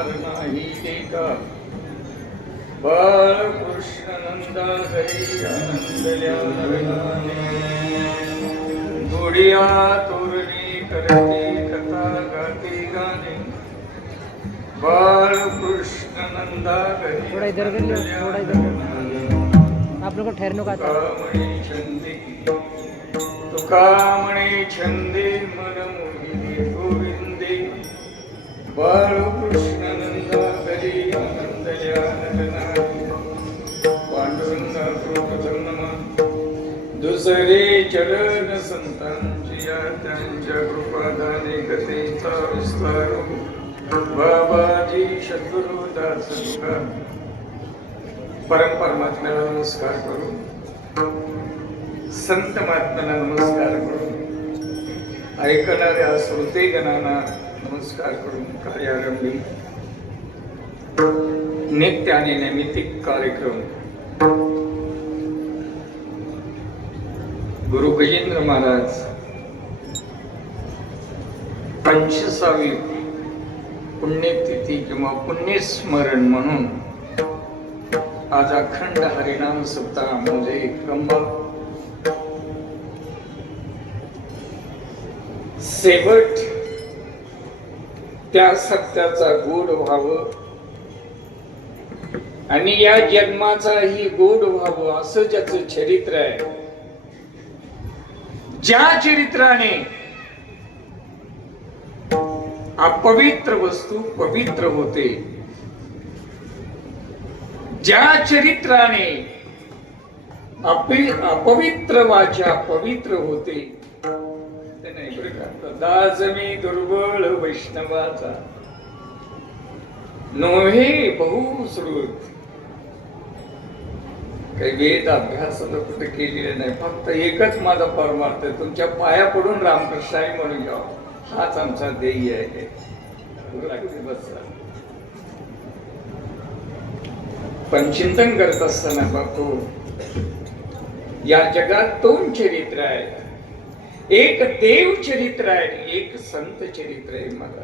पार नाही एका बाळकृष्ण नंदा घरी आनंदल्या गुडिया तोरणी करते कथा गाते गाणे बाळकृष्ण नंदा घरी थोड़ा इधर कर लो, थोड़ा इधर आप लोग को ठहरने का तुकामणे छंदे मन मोहिनी गोविंदे बाळकृष्ण नंदा घरी आनंदल्या पांडुरंगा कृपधर्मा दुसरे चरण संतांची त्यांच्या कृपादाने कथेचा विस्तार बाबाजी सद्गुरुदास परम परमात्म्याला नमस्कार करू संत महात्म्याला नमस्कार करून ऐकणाऱ्या श्रोतेगणांना नमस्कार करून कार्यारंभी नित्य आणि नैमित्तिक कार्यक्रम गुरु गजेंद्र महाराज 500वी पुण्यतिथी किंवा पुण्यस्मरण म्हणून आज अखंड हरिनाम सप्ताह म्हणजे कंबा शेवट त्या सत्याचा गोड व्हावं आणि या जन्माचाही गोड व्हावं असं ज्याचं चरित्र आहे, ज्या चरित्राने अपवित्र वस्तू पवित्र होते, ज्या चरित्राने अपवित्र वाचा पवित्र होते, ते नाही बरं का, दास मी दुर्बळ वैष्णवाचा नोहे बहुश्रुत. काही वेद अभ्यास कुठे केलेले नाही, फक्त एकच माझा परमार्थ आहे, तुमच्या पाया पडून रामकृष्णाई म्हणून घ्यावं, हाच आमचा ध्येय आहे. पण चिंतन करत असताना बापू, या जगात 2 चरित्र आहेत, एक देव चरित्र आहे, एक संत चरित्र आहे. मला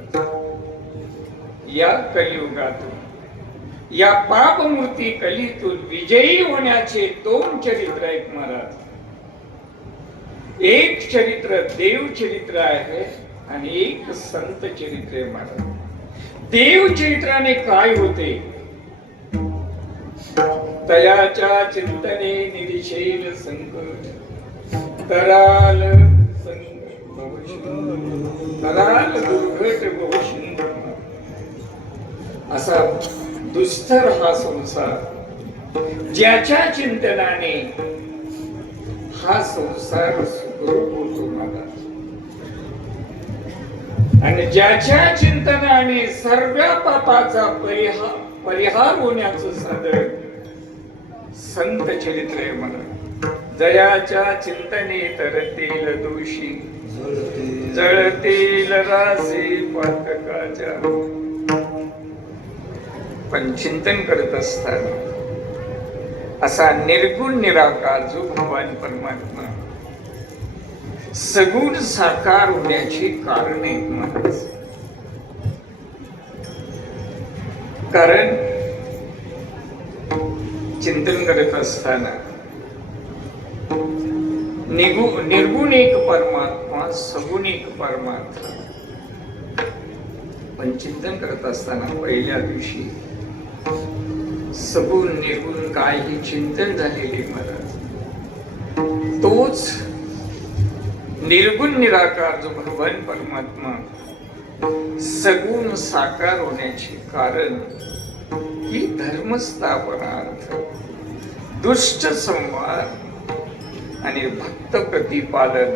या कलियुगातून, या पापमूर्ती कलीतून विजयी होण्याचे 2 चरित्र आहेत महाराज. एक चरित्र देव चरित्र आहे आणि एक संत चरित्र आहे महाराज. देव चरित्राने काय होते, तयाच्या चिंतने निरीशेल संकट तराल दुर्घट बहुशिंद. असा दुस्तर हा संसार, ज्याच्या चिंतनाने हा संसार सुखरूप होतो मला, आणि ज्याच्या चिंतनाने सर्व पापाचा परिहार होण्याचं साधन संत चरित्र आहे मला. जयाच्या चिंतने तरतील दोषी जळतील रासे पातकाच्या. पण चिंतन करत असताना असा निर्गुण निराकार जो भगवान परमात्मा सगुण साकार होण्याची कारण आहेत महाराज. कारण चिंतन करत असताना निर्गुण एक परमात्मा, सगुण एक परमात्मा. पण चिंतन करत असताना पहिल्या दिवशी सगुण निर्गुण काय हे चिंतन झालेले महाराज. तोच निर्गुण निराकार जो भगवान परमात्मा सगुण साकार होण्याचे कारण ही धर्मस्थापनार्थ, दुष्ट संवार आणि भक्त प्रतिपादन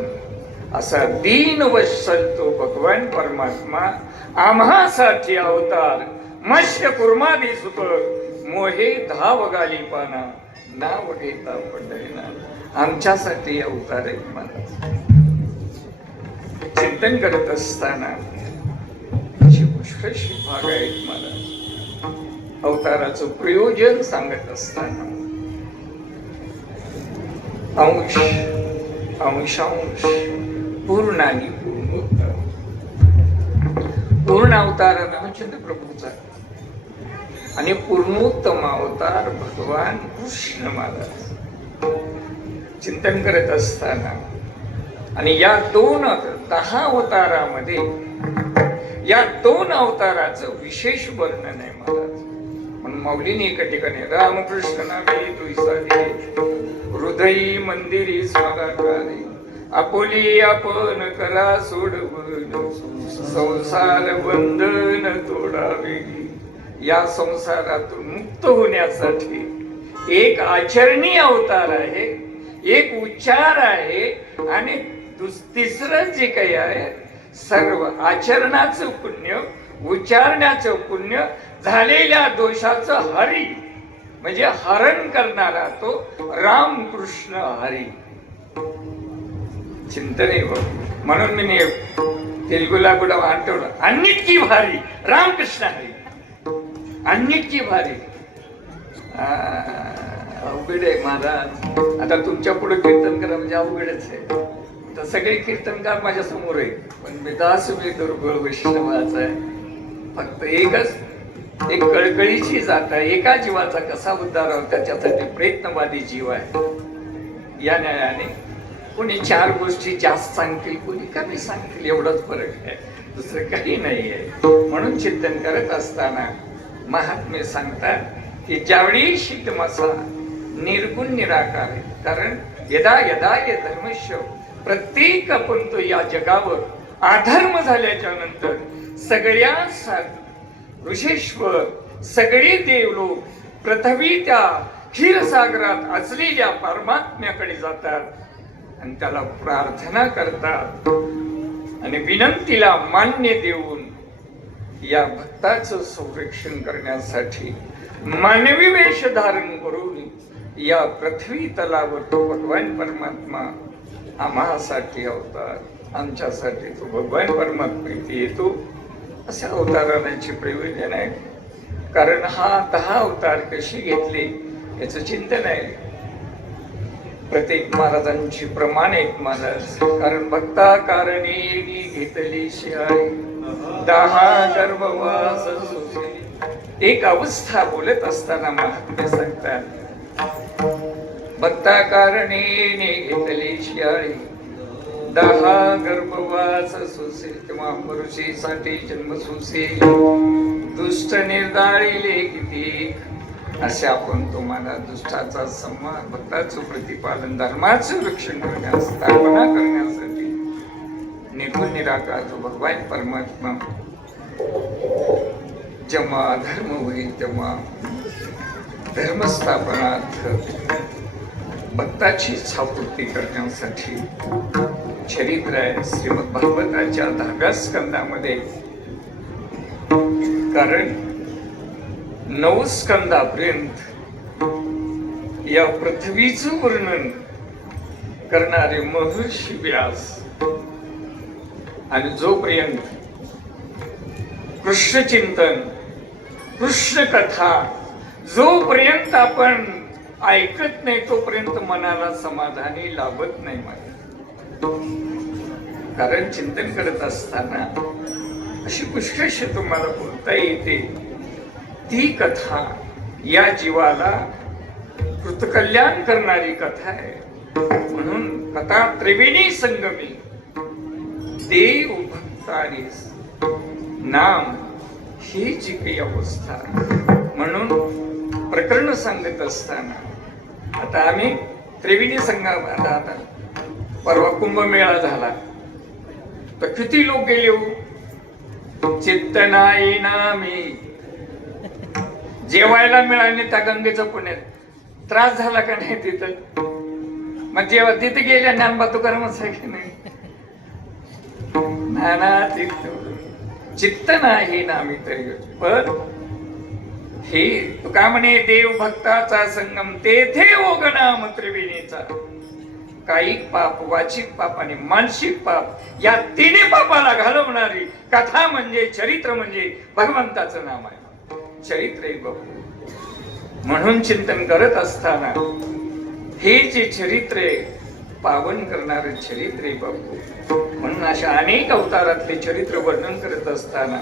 असा दीनवत्सल तो भगवान परमात्मा आम्हासाठी अवतार. मत्स्य कुर्मादी सुख मोहे धाव गाली पाना नाव घेता पंढरीना. आमच्यासाठी अवतार आहे मला. चिंतन करत असताना पुष्कळशी भाग आहेत मला. अवताराचं प्रयोजन सांगत असताना अंश अंशांश पूर्ण आणि पूर्ण. पूर्ण अवतार रामचंद्र प्रभूचा, आणि पूर्णोत्तम अवतार भगवान कृष्ण महाराज चिंतन करत असताना आणि या 10 अवतारामध्ये या 2 अवताराचं विशेष वर्णन आहे महाराज. म्हणून माऊलीने एका ठिकाणी रामकृष्ण नामे तुझे हृदयी मंदिरी स्वागाकारे आपुली आपण करा सोडवून संसार बंधन तोडावे. या संसारातून मुक्त होण्यासाठी एक आचरणीय अवतार आहे, एक उच्चार आहे आणि तिसरं जे काही आहे सर्व आचरणाचं पुण्य, उच्चारण्याचं पुण्य, झालेल्या दोषाचं हरी म्हणजे हरण करणारा तो रामकृष्ण हरी. चिंतन आहे बघ. म्हणून मी तेलगुला गुडा आठवलं अन्निटकी भारी रामकृष्ण हरी, अन्निटकी भारी. अवघड आहे महाराज. आता तुमच्या पुढे कीर्तन करा म्हणजे अवघडच आहे. तर सगळे कीर्तनकार माझ्या समोर आहेत, पण मी दास मी दुर्बळ वैष्णवाचा आहे. फक्त एक कळकळीची जात आहे, एका जीवाचा कसा उद्धार होता त्याच्यासाठी प्रयत्नवादी जीव आहे. या न्यायाने कोणी 4 गोष्टी जास्त सांगतील, कोणी कमी सांगतील, एवढाच फरक आहे, दुसरं काही नाही आहे. म्हणून चिंतन करत असताना महात्मे सांगतात की ज्यावेळी शीतमासा निर्गुण निराकार आहे. कारण यदा यदा ये धर्मश प्रत्येक आपण तो या जगावर अधर्म झाल्याच्या नंतर सगळ्या ऋषेश्वर सगळे देवलोक पृथ्वी त्या क्षीरसागरात असलेल्या परमात्म्याकडे जातात आणि त्याला प्रार्थना करतात आणि विनंतीला मान्य देऊन या भक्ताचं संरक्षण करण्यासाठी मानवी वेश धारण करून या पृथ्वी तलावर तो भगवान परमात्मा आम्हासाठी अवतार, आमच्यासाठी तो भगवान परमात्मा इथे येतो. अशा अवतारांची प्रयोजन आहे. कारण हा 10 अवतार कशी घेतले याचं चिंतन आहे. प्रत्येक महाराजांची प्रमाण आहेत महाराज. कारण भक्ता कारणी घेतली शियाळी 10 गर्भवास सुचे. एक अवस्था बोलत असताना महात्मे सांगतात भक्ता कारणी घेतली शियाळी 10 गर्भवास सुसे. तेव्हा मनुष्यासाठी जन्म सुसे दुष्ट निर्दाळीले किती. असे आपण तुम्हाला दुष्टाचा संहार, भक्ताचं प्रतिपालन, धर्माचं रक्षण करण्यास, स्थापना करण्यासाठी निर्गुण निराकार जो भगवान परमात्मा जेव्हा धर्म होईल तेव्हा धर्मस्थापनार्थ भक्ताची इच्छापूर्ती करण्यासाठी चरित्र आहे श्रीमद भागवताच्या 10व्या स्कंदामध्ये. कारण 9 स्कंदापर्यंत या पृथ्वीचं वर्णन करणारे महर्षी व्यास आणि जोपर्यंत कृष्ण चिंतन, कृष्ण कथा जोपर्यंत आपण ऐकत नाही तोपर्यंत मनाला समाधानी लाभत नाही मला. कारण चिंतन करत असताना अशी पुष्कळशी तुम्हाला बोलता येते. ती कथा या जीवाला कृतकल्याण करणारी कथा आहे. म्हणून कथा त्रिवेणी संगमी देव भक्तानी नाम ही जी काही अवस्था. म्हणून प्रकरण सांगत असताना आता आम्ही त्रिवेणी संगम आता परवा कुंभमेळा झाला तर किती लोक गेले हो. चित्तनाई नामी जेवायला मिळाले त्या गंगेचं पुण्यात त्रास झाला का नाही तिथं. मग जेव्हा तिथे गेल्या ज्ञानबा तुकारामच आहे की नाही. नाना चित्त नाही नामी तरी पण हे तुका म्हणे देव भक्ताचा संगम तेथे ओगनाम त्रिवेणीचा. काही पाप, वाचिक पाप आणि मानसिक पाप या 3 पापाला घालवणारी कथा म्हणजे चरित्र म्हणजे भगवंताचं नाम आहे. चरित्र बघू म्हणून चिंतन करत असताना हे जे चरित्र पावन करणारे चरित्र बघू म्हणून अशा अनेक अवतारातले चरित्र वर्णन करत असताना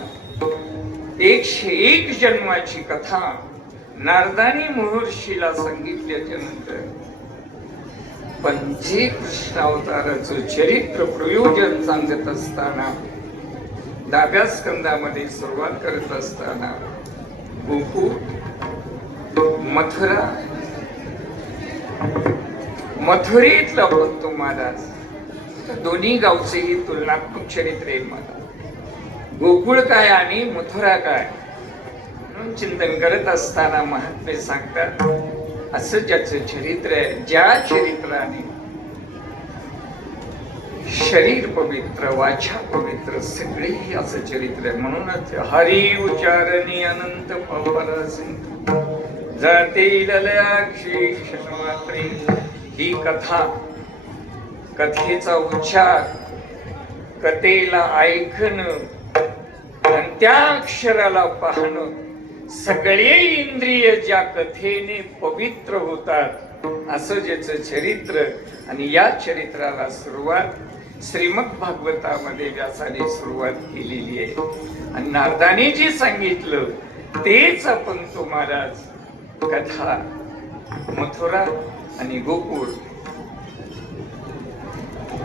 101 जन्माची कथा नारदानी महर्षीला सांगितल्याच्या नंतर पण जे कृष्ण अवताराचं चरित्र प्रयोजन सांगत असताना 10व्या स्कंदामध्ये सुरुवात करत असताना गोकुळ, मथुरा, मथुरेतला भक्त महाराज दोन्ही गावचे ही तुलनात्मक चरित्र आहे. मला गोकुळ काय आणि मथुरा काय म्हणून चिंतन करत असताना महात्मे सांगतात असं ज्याचं चरित्र आहे, ज्या चरित्राने शरीर पवित्र, वाचा पवित्र, सगळेही असं चरित्र आहे. म्हणूनच हरी उच्चारणी अनंत पापरासी जाते ललयाक्षी क्षणमात्रे. ही कथा, कथेचा उच्चार, कथेला ऐकणं आणि त्या अक्षराला पाहणं, सगळे इंद्रिय ज्या कथेने पवित्र होतात असं ज्याचं चरित्र. आणि या चरित्राला सुरुवात श्रीमद भागवतामध्ये व्यासाने सुरुवात केलेली आहे आणि नारदाने जे सांगितलं तेच आपण तो महाराज कथा मथुरा आणि गोकुळ.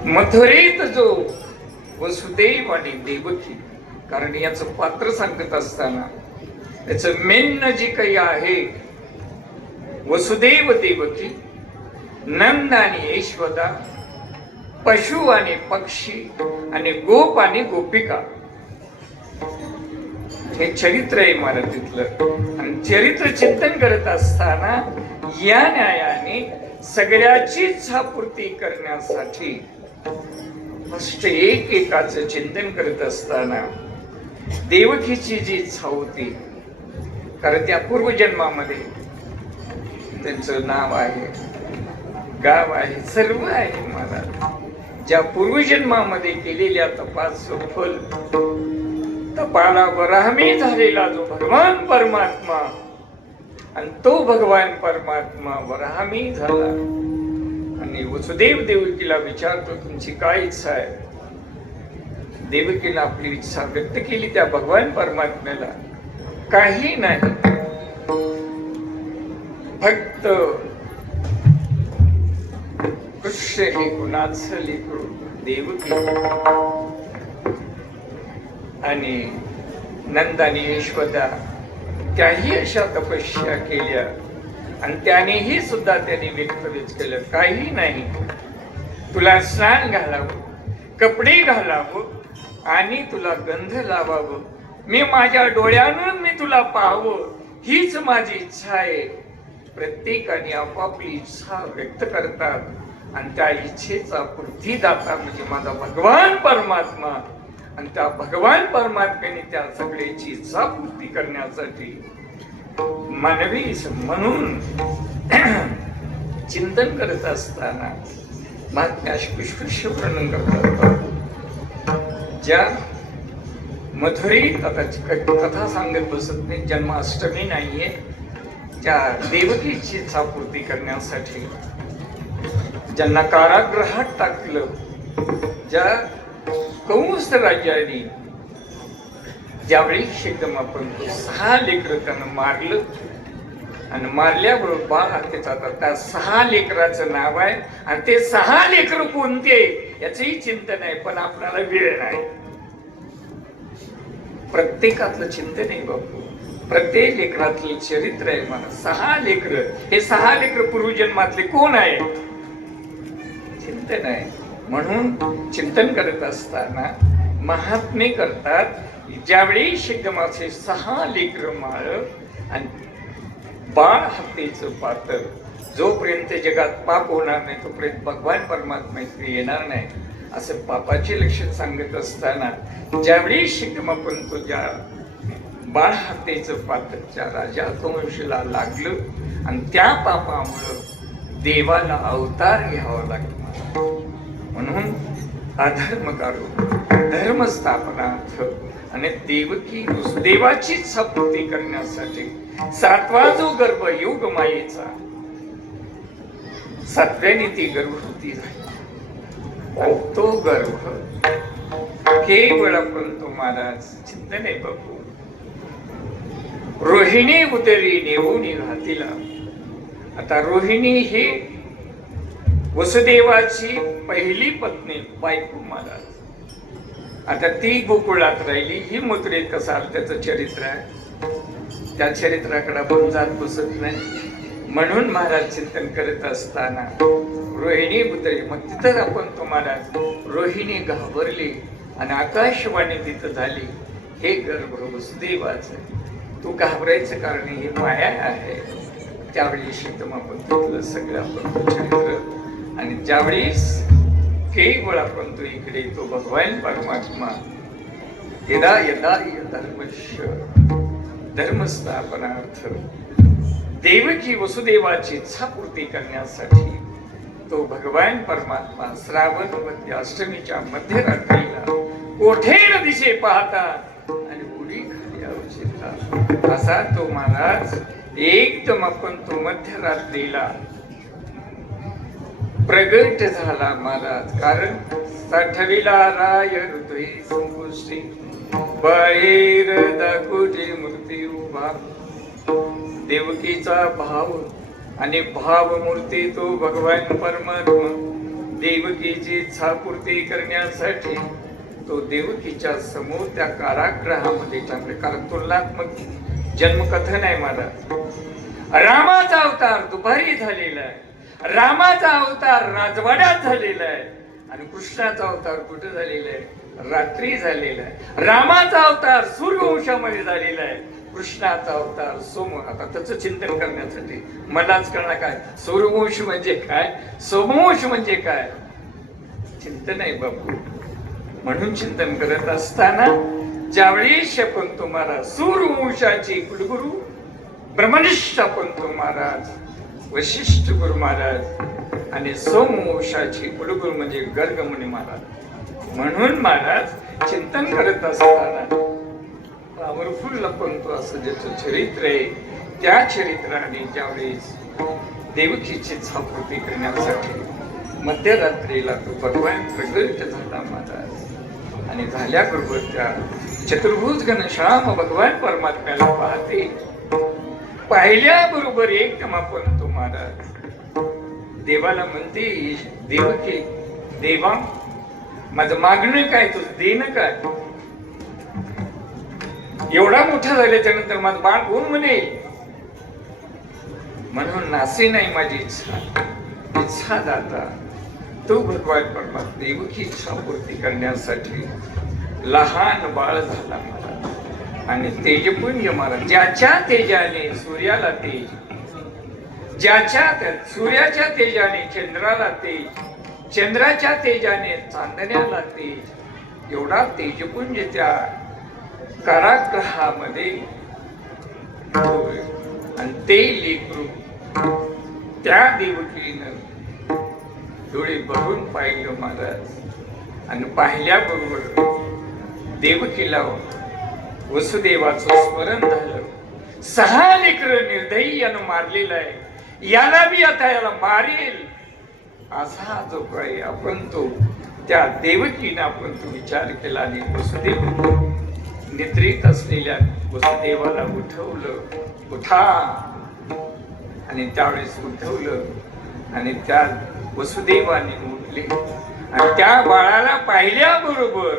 मथुरेत जो वसुदेव आणि देवकी, कारण याचं पात्र सांगत असताना त्याचं मेन जे काही आहे वसुदेव देवकी, नंद आणि यशोदा, पशु आणि पक्षी आणि गोप आणि गोपिका, हे चरित्र आहे मराठीतलं. आणि चरित्र चिंतन करत असताना या न्यायाने सगळ्याची इच्छापूर्ती करण्यासाठी फक्त एकाचं चिंतन करत असताना देवकीची जी इच्छा होती, कारण त्या पूर्वजन्मामध्ये त्यांचं नाव आहे, गाव आहे, सर्व आहे. मला ज्या पूर्वजन्मामध्ये केलेल्या तपाचं फल, तपाला वराहमी झालेला जो भगवान परमात्मा, आणि तो भगवान परमात्मा वराहमी झाला आणि वसुदेव देवकीला विचारतो तुमची काय इच्छा आहे. देवकीला आपली इच्छा व्यक्त केली त्या भगवान परमात्म्याला, काही नाही, फक्त कृष्ण हे कुणाचं लेकरू देवकी आणि नंद आणि यशोदा त्याही अशा तपस्या केल्या आणि त्यानेही सुद्धा त्यांनी वक्तव्य केलं काही नाही, तुला स्नान घालावं, कपडे घालावं आणि तुला गंध लावावं, मी माझ्या डोळ्यानं मी तुला पाहावं, हीच माझी इच्छा आहे. प्रत्येकाने आपापली इच्छा व्यक्त करतात आणि त्या इच्छेचा पूर्तीदाता म्हणजे माझा भगवान परमात्मा. आणि त्या भगवान परमात्म्याने त्या सगळ्याची इच्छा पूर्ती करण्यासाठी मानवी म्हणून चिंतन करत असताना महात्म्याशी पुष्कळ वर्णन करतात. ज्या मथुरेत आता कथा सांगत बसत नाही, जन्माष्टमी नाहीये, त्या देवकीची इच्छा पूर्ती करण्यासाठी ज्यांना कारागृहात टाकलं, ज्या कंस राज्याने ज्यावेळी एकदम आपण 6 लेकरं त्यानं मारलं आणि मारल्याबरोबर बाळ हत्याचा, त्या 6 लेकराचं नाव आहे आणि ते 6 लेकर कोणते याचंही चिंतन आहे, पण आपल्याला वेळ नाही. प्रत्येकातलं चिंतन आहे बापू, प्रत्येक लेकरातलं चरित्र आहे. मला 6 लेकर, हे 6 लेकर पूर्वजन्मातले कोण आहे चिंतन आहे. म्हणून चिंतन करत असताना महात्मे करतात, ज्यावेळी शिगमाचे 6 लेकर माळ आणि बाळ हत्तीचं पात्र, जोपर्यंत जगात पाप होणार नाही तोपर्यंत भगवान परमात्मा इथे येणार नाही असं पापाचे लक्षण सांगत असताना ज्यावेळी शिगमा पण तो ज्या बाळ हत्तीचं पात्र त्या राजा कंसला लागलं आणि त्या पापामुळं देवाला अवतार घ्यावा लागला. म्हणून अधर्म काढून धर्म स्थापनार्थ आणि देवकी देवाची इच्छा पूर्ती करण्यासाठी 7वा जो गर्भ योग मायेचा, 7व्याने ती गर्भवती झाली. तो गर्भ केवळ आपण तो महाराज चिंतन आहे बापू, रोहिणी उतरी नेऊन घातीला. आता रोहिणी ही वसुदेवाची पहिली पत्नी बायको महाराज. आता ती गोकुळात राहिली. ही मुद्रित कसा त्याचं चरित्र आहे, त्या चरित्राकडे आपण जात बसत नाही. म्हणून महाराज चिंतन करत असताना रोहिणी उतरली. मग तिथं आपण तुम्हाला रोहिणी घाबरली आणि आकाशवाणी तिथं झाली, हे गर्भ वसुदेवाचं, तू घाबरायचं कारण ही माया आहे. त्यावेळी शीतम आपण तिथलं सगळं आपण चरित्र. आणि ज्यावेळेस केवळ आपण तो इकडे तो भगवान परमात्मा यदा यदा धर्मस्य धर्मस्थापनार्थ देवकी वसुदेवाची इच्छापूर्ती करण्यासाठी तो भगवान परमात्मा श्रावण मध्य अष्टमीच्या मध्यरात्रीला कोठेर दिशे पाहता आणि उडी खाली अवचिता. असा तो महाराज एकदम आपण तो मध्यरात्रीला प्रगट झाला महाराज. कारण साठविला राय हृदय संपुष्टी बाहेर दाखवते मूर्ती उभा. देवकीचा भाव आणि भावमूर्ती तो भगवान परमात्मा देवकीची इच्छापूर्ती करण्यासाठी तो देवकीच्या समोर त्या कारागृहामध्ये टाकले. कारण तुलनात्मक जन्मकथन आहे महाराज. रामाचा अवतार दुपारी झालेला आहे, रामाचा अवतार राजवाड्यात झालेला आहे आणि कृष्णाचा अवतार कुठे झालेला आहे, रात्री झालेला आहे. रामाचा अवतार सूर्यवंशामध्ये झालेला आहे, कृष्णाचा अवतार सोम. आता त्याचं चिंतन करण्यासाठी मलाच कळणार काय सूर्यवंश म्हणजे काय, सोमवंश म्हणजे काय, चिंतन आहे बापू. म्हणून चिंतन करत असताना ज्यावेळेस आपण तुम्हाला सूर्यवंशाचे कुलगुरु ब्रह्मनिष्ठ आपण तो महाराज वशिष्ठ गुरु महाराज आणि सोमवंशाचे कुलगुरु म्हणजे गर्गमुनी महाराज. म्हणून महाराज चिंतन करत असताना पॉवरफुल आपण तो असं ज्याचं चरित्र आहे, त्या चरित्राने ज्यावेळेस देवकीची इच्छापूर्ती करण्यासाठी मध्यरात्रीला तो भगवान प्रगट झाला महाराज. आणि झाल्याबरोबर त्या चतुर्भुज घनश्याम भगवान परमात्म्याला पाहते. पाहिल्याबरोबर एकदम आपण तो महाराज देवाला म्हणते, देवकी देवा माझं मागणं काय, तुझं देणं काय. एवढा मोठा झाल्याच्या नंतर माझं बाळ कोण म्हणेल. म्हणून नासे नाही माझी इच्छा, इच्छा दाता तो भगवान परमात्मा देवकी इच्छापूर्ती करण्यासाठी लहान बाळ झाला महाराज. आणि तेजपुंज महाराज ज्याच्या तेजाने सूर्याला तेज, ज्याच्या सूर्याच्या तेजाने चंद्राला तेज, चंद्राच्या तेजाने चांदण्याला तेज, एवढा तेजपुंज त्या कारागृहामध्ये. आणि ते लेकरू त्या देवकीनं डोळे भरून पाहिलं महाराज. आणि पाहिल्याबरोबर देवकीला वसुदेवाचं स्मरण झालं. 6 लेकरं निर्दयीनं मारलेलं आहे, याला बी आता याला मारेल असा जो काही आपण तो त्या देवकीनं आपण तो विचार केला. आणि वसुदेव निद्रित असलेल्या वसुदेवाला उठवलं, उठा. आणि त्यावेळेस उठवलं आणि त्या वसुदेवाने उठले. आणि त्या बाळाला पाहिल्याबरोबर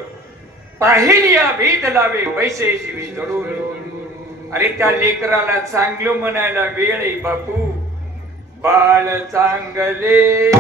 पाहिल्या भेद लावे पैसे शिवी जडून. अरे त्या लेकराला चांगलं म्हणायला वेळ आहे बापू. बाळ चांगले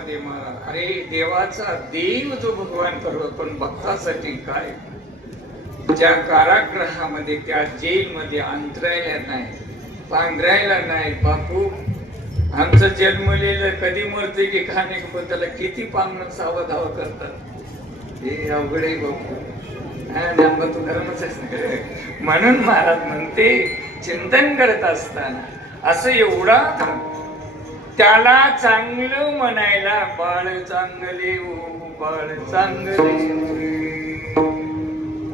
मध्ये मला, अरे देवाचा देव जो भगवान करतो, पण भक्तासाठी काय? ज्या कारागृहामध्ये, त्या जेल मध्ये अंतरायला नाही, पांघरायला नाही. बापू आमचं जन्मलेलं कधी मरते की खाणे त्याला किती पांघरून सावधाव करतात. हे अवघड आहे बापू. तू धर्मच म्हणून महाराज म्हणते, चिंतन करत असताना असं एवढा त्याला चांगलं म्हणायला, बाळ चांगले ओ बाळ चांगले,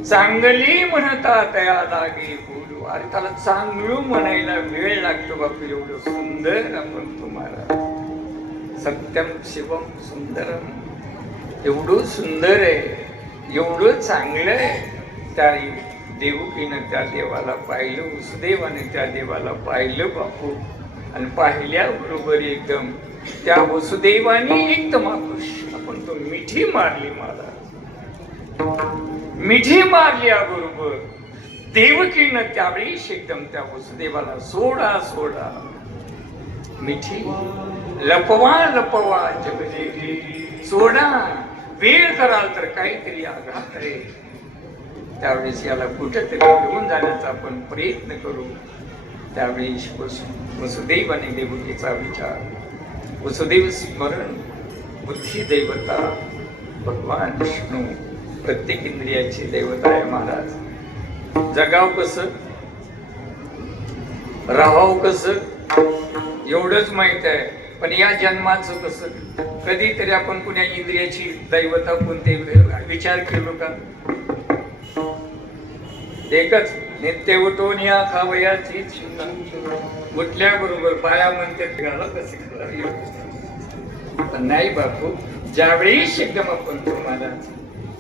चांगली म्हणता त्या लागे बोलू. अरे त्याला चांगलं म्हणायला वेळ लागतो बापू. एवढं सुंदर आपण तुम्हाला, सत्यम शिवम सुंदरम, एवढं सुंदर आहे, एवढं चांगलं आहे. त्या देवकीनं त्या देवाला पाहिलं, वसुदेवाने त्या देवाला पाहिलं बापू. आणि पाहिल्याबरोबर एकदम त्या वसुदेवाने एकदम आपण तो मिठी मारली, मला मिठी मारल्या बरोबर देवकीनं त्यावेळेस एकदम त्या वसुदेवाला सोडा सोडा मिठी, लपवा लपवा जगदेवी, सोडा, वेळ कराल तर काहीतरी आघात रे. त्यावेळेस याला कुठेतरी घेऊन जाण्याचा आपण प्रयत्न करू. त्यावेळेस वसुदेवाने देवकीचा विचार, वसुदेव स्मरण, बुद्धी देवता भगवान विष्णू, प्रत्येक इंद्रियाची देवता आहे महाराज. जगाव कसं, राहाव कसं एवढंच माहित आहे, पण या जन्माचं कसं कधीतरी आपण कुण्या इंद्रियाची दैवता कोणते विचार केलो का? एकच, नित्य उठून या खावयाची उठल्याबरोबर बाया म्हणते पण नाही बापू. ज्यावेळी एकदम आपण तुम्हाला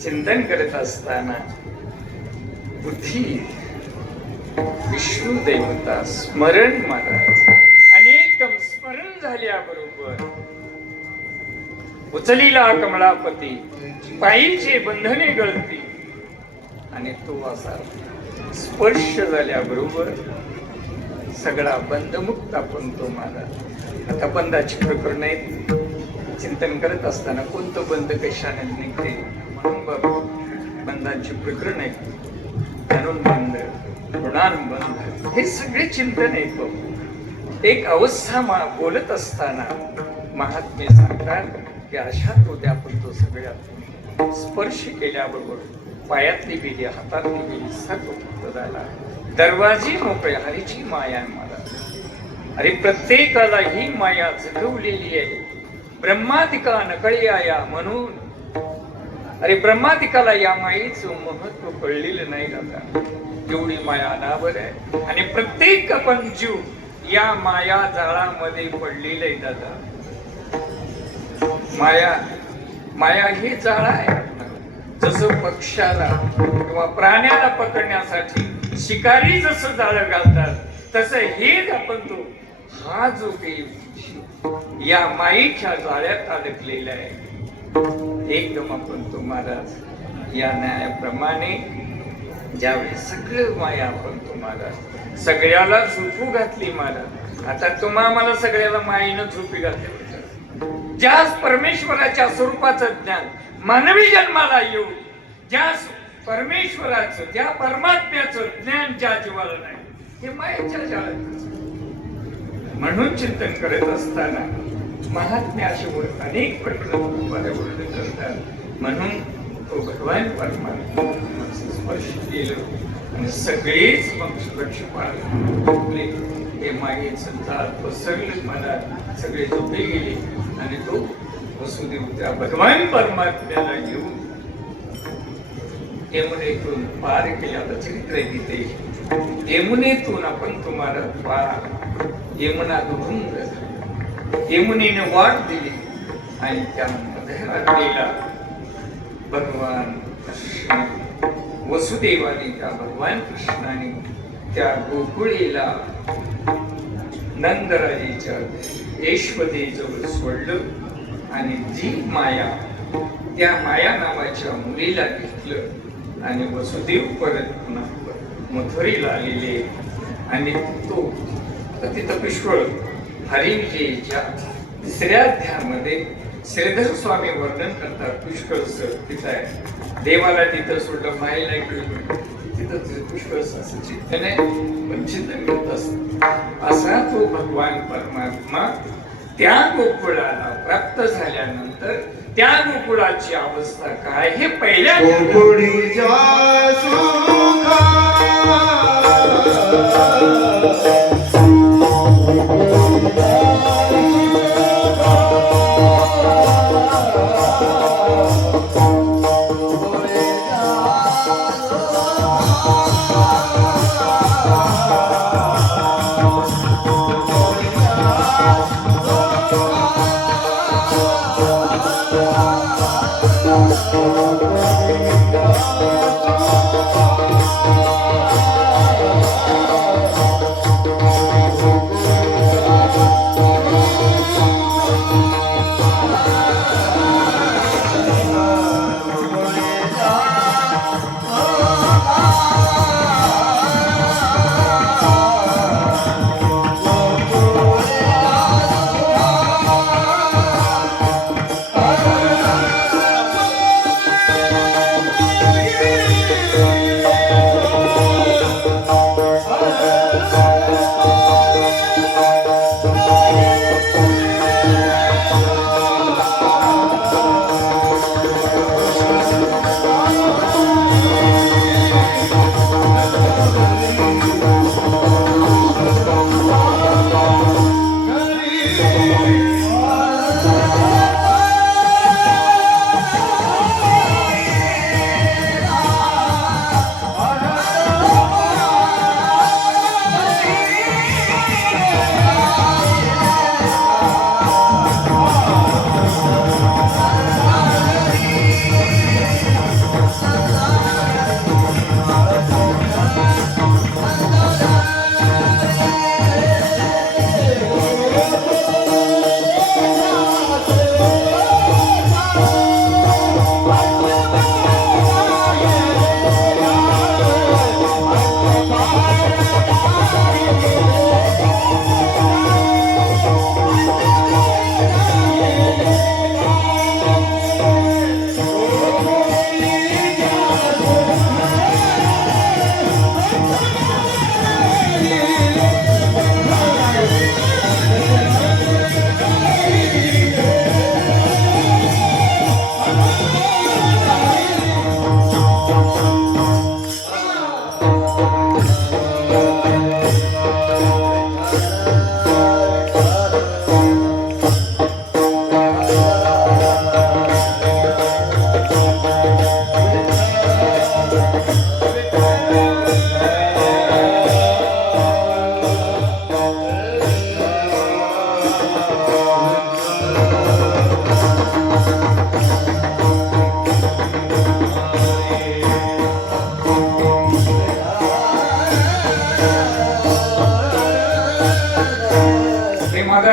चिंतन करत असताना बुद्धी विष्णू देवता स्मरण महाराज, आणि एकदम स्मरण झाल्याबरोबर उचलीला कमळापती, पायीचे बंधने गळती, आणि तो असा स्पर्श झाल्याबरोबर सगळा बंधमुक्त आपण तो महाराज. आता बंधाची प्रकरण आहेत, चिंतन करत असताना कोणतं बंध कशाने निघते म्हणून बाबा बंधांची प्रकरण आहेत. धनुन बंध, ऋणानुबंध, हे सगळे चिंतन आहेत बाबा. एक अवस्था बोलत असताना महात्मे सांगतात की अशा तो आपण तो सगळ्यात स्पर्श केल्याबरोबर पायातली बेली, हातातली बेली सर्व मुक्त झाला. दरवाजी मोकळे, हरीची माया मला. अरे प्रत्येकाला ही माया जगवलेली आहे. ब्रह्मादिका नकळी आया म्हणून, अरे ब्रह्मादिकाला या मायेचं महत्व कळलेलं नाही दादा. एवढी माया अनावर आहे, आणि प्रत्येक आपण जीव या माया जाळामध्ये पडलेलं आहे दादा. माया ही जाळ आहे. जसं पक्ष्याला किंवा प्राण्याला पकडण्यासाठी शिकारी जसं जाळं घालतात, तसं हेच आपण तो हा जो काही या मायेच्या जाळ्यात अडकलेला आहे. एकदम आपण तो महाराज या न्यायाप्रमाणे ज्यावेळी सगळं माया आपण तुम्हाला सगळ्याला झोपू घातली महाराज. आता तुम्हाला सगळ्याला मायेनं झोपी घातली. ज्या परमेश्वराच्या स्वरूपाचं ज्ञान मानवी जन्माला येऊ, ज्या परमेश्वराचं, ज्या परमात्म्याचं ज्ञान ज्या जीवाला नाही, हे मायेच्या जाळ्यात. म्हणून चिंतन करत असताना महात्म्याशिवाय अनेक प्रकरण वर्णन करतात. म्हणून तो भगवान परमात्मा स्पर्श केलं आणि सगळेच मग लक्ष्मण हे मायेचं जाळ पसरलं, मला सगळे झोपे गेले. आणि तो वसुदेव त्या भगवान परमात्म्याला घेऊन यमुनेतून पार केल्याचं चरित्र तिथे. यमुनेतून आपण तुम्हाला पार, यमुना दुभंग, यमुनेने वाट दिली आणि त्यामध्ये भगवान कृष्ण वसुदेवाने, त्या भगवान कृष्णाने त्या गोकुळीला नंदराजेच्या यशोदेजवळ सोडलं. आणि जी माया, त्या माया नावाच्या मुलीला घेतलं आणि वसुदेव परत पुन्हा मथुरेला आलेले. आणि तो अतितपिष्वळ हरिविजयच्या 3ऱ्या अध्यायामध्ये श्रीधर स्वामी वर्णन करतात पुष्कळ तिथं आहे. देवाला तिथं सोडलं मायला तिथं पुष्कळ असं चिंतन आहे, पण चिंतन करत असत. असा तो भगवान परमात्मा त्या गोकुळाला प्राप्त झाल्यानंतर त्या गोकुळाची अवस्था काय हे पहिल्या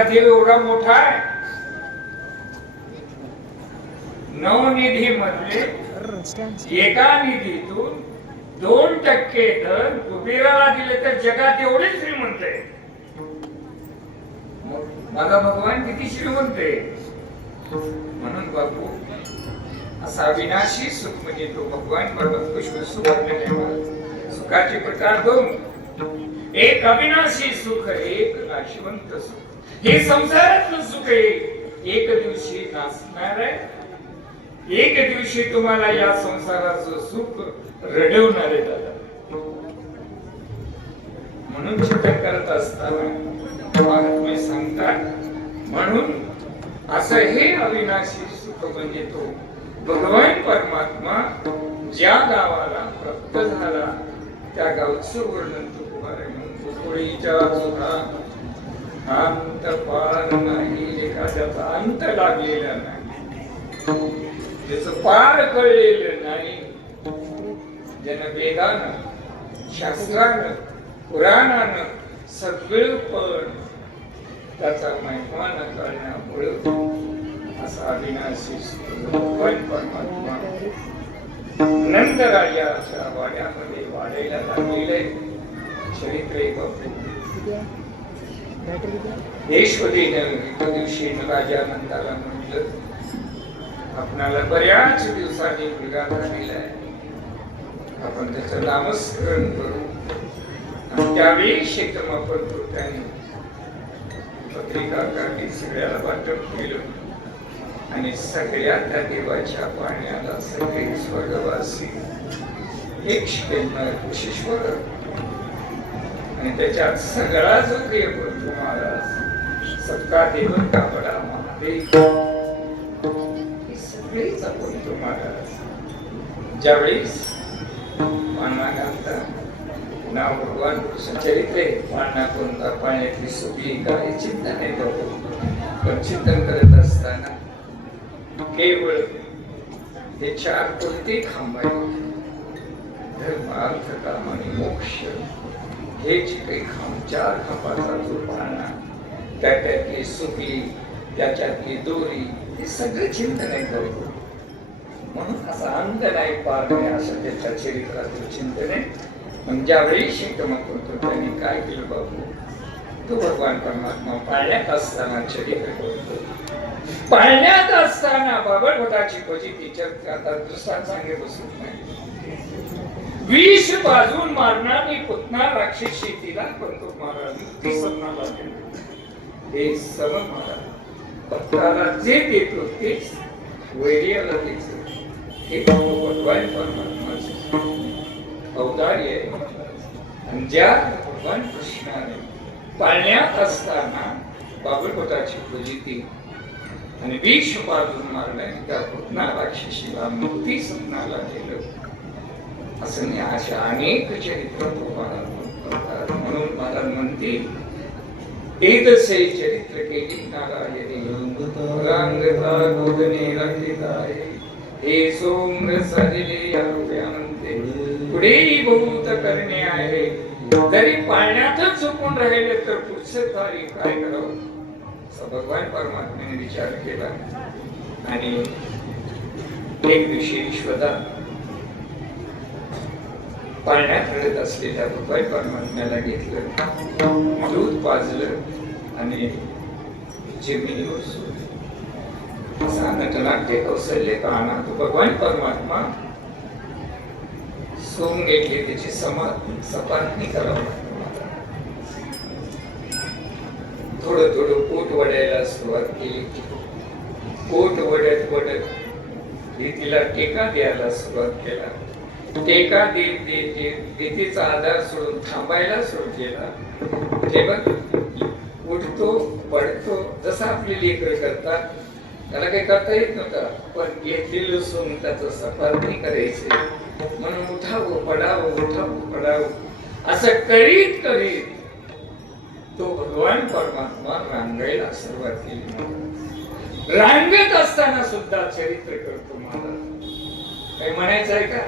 देव एवढा मोठा आहे. नवनिधी मधले एका निधीतून 2% धन कुबेराला दिले तर जगात एवढे श्रीमंत आहे. माझा भगवान किती श्रीमंत आहे. म्हणून बापू असा विनाशी सुख म्हणजे तो भगवान परमेश्वर सुख सुखाचे प्रकार 2. एक अविनाशी सुख, एक नाशवंत सुख. हे संसारातलं सुख आहे, एक दिवशी नासणार आहे. एक दिवशी तुम्हाला या संसाराचं सुख रडवणार आहे दादा. म्हणून चिंतन करत असताना महात्मे सांगतात, म्हणून असं हे अविनाशी सुख म्हणजे तो भगवान परमात्मा ज्या गावाला प्राप्त झाला त्या गावचं वर्णन तुकोळीच्या सुखा अंत पार नाही, एखाद्याचा अंत लागलेला नाही, त्याचं पार कळलेलं नाही. ज्यानं वेदानं शास्त्रानं पुराणानं सगळं पण त्याचा महिमा न कळण्यामुळे असा अविनाशी भगवान परमात्मा नंदराजाच्या वाड्यामध्ये वाढायला लागलेले चरित्र बॅटरी किती आहे? देशवधीनं एका दिवशी राजानंदाला म्हटलं, आपणाला बऱ्याच दिवसांनी मुलगा झालेला आहे, आपण त्याचं नामस्मरण करू. आणि त्यावेळी शेतमापत त्याने पत्रिका काढली, सगळ्याला वाटप केलं आणि सगळ्या त्या देवाच्या पाण्याला सगळे स्वर्गवासी एक शिश्वर आणि त्याच्यात सगळा जो प्रिय बंधू महाराज, सबका देवता बडा महादेव, हे सगळेच आपण महाराज ज्यावेळेस पाळणा घालता, नाव भगवान कृष्ण चरित्र आहे, पाळणा कोणता, पाण्यातली सुकली काय चिंता नाही बघू, पण चिंतन करत असताना केवळ हे चार कोणते खांब आहेत, धर्म अर्थ काम आणि मोक्ष, हे जे काही खांब, चार खांबाचा जो पाळणा, त्याच्यातली सुकली, त्याच्यातली दोरी, हे सगळं चिंतन आहे करतो. म्हणून असा अंत नाही पार नाही असं त्याच्या चरित्राचं चिंतन आहे. पण ज्यावेळी शिकमत होतो त्यांनी काय केलं बाबू, तो भगवान परमात्मा पाळण्यात असताना चरित्र करतो. पाळण्यात असताना बाबळभटाची फजिती चर्चा आता दृष्टांत सांगे बसत नाही. विष बाजून मारणारी पुतना राक्षसी तिला करतो महाराज मुक्ती सपनाला हे सम महाराज भक्ताला जे देतो तेच वैर्याला देतो. हे भगवान परमात्माचे अवतारी आहे. आणि ज्या भगवान कृष्णाने पाळण्यात असताना बाबळभटाची फजिती आणि विष बाजून मारण्याने त्या पुतना राक्षसीला मुक्ती सपनाला केलं. असं नाही, अशा अनेक चरित्र म्हणून महाराज म्हणतील, एदसे चरित्र केली नारायणी रांगता गोदने राखीत आहे, हे सोम्र साधिले यानंते पुढेही बहुत करणे आहे. जरी पाळण्यातच झोपून राहिले तर पुढचं कार्य काय करावं, असं भगवान परमात्म्याने विचार केला. आणि एक दिवशी ईश्वरा पाळण्यात रडत असलेल्या भगवान परमात्म्याला घेतलं, दूध पाजलं आणि जमिनीवर सोडलं. असा नटनाट्य कौशल्य पाहणा तो भगवान परमात्मा सोंग घेतली, त्याची सपाटणी करावं लागतं. थोडं थोडं पोट वडायला सुरुवात केली. पोट वडत वडत तिला टेका द्यायला सुरुवात केला. टेका देत देत देत भीतीचा आधार सोडून थांबायला सुरू केला. तेव्हा उठतो पडतो जसं आपले लेकर करतात, त्याला काही करता येत नव्हतं, पण घेतलेलं सोंग त्याचं सपाटणी करायचे म्हणून उठावं पडावं असं करीत करीत तो भगवान परमात्मा रांगायला सुरुवात केली. रांगत असताना सुद्धा चरित्र करतो महाराज. काही म्हणायचं आहे का?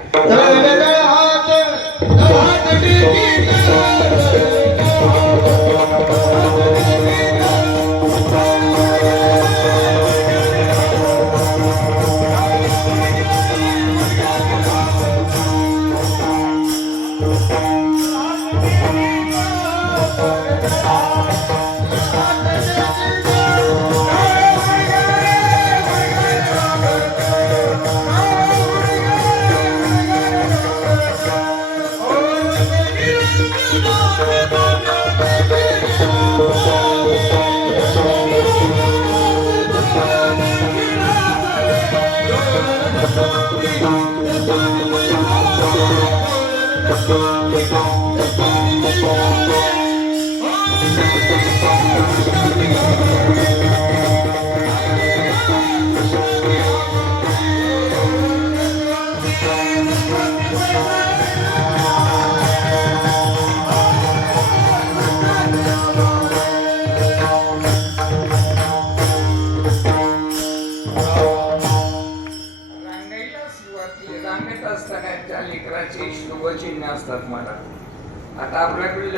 आता आपल्याकडे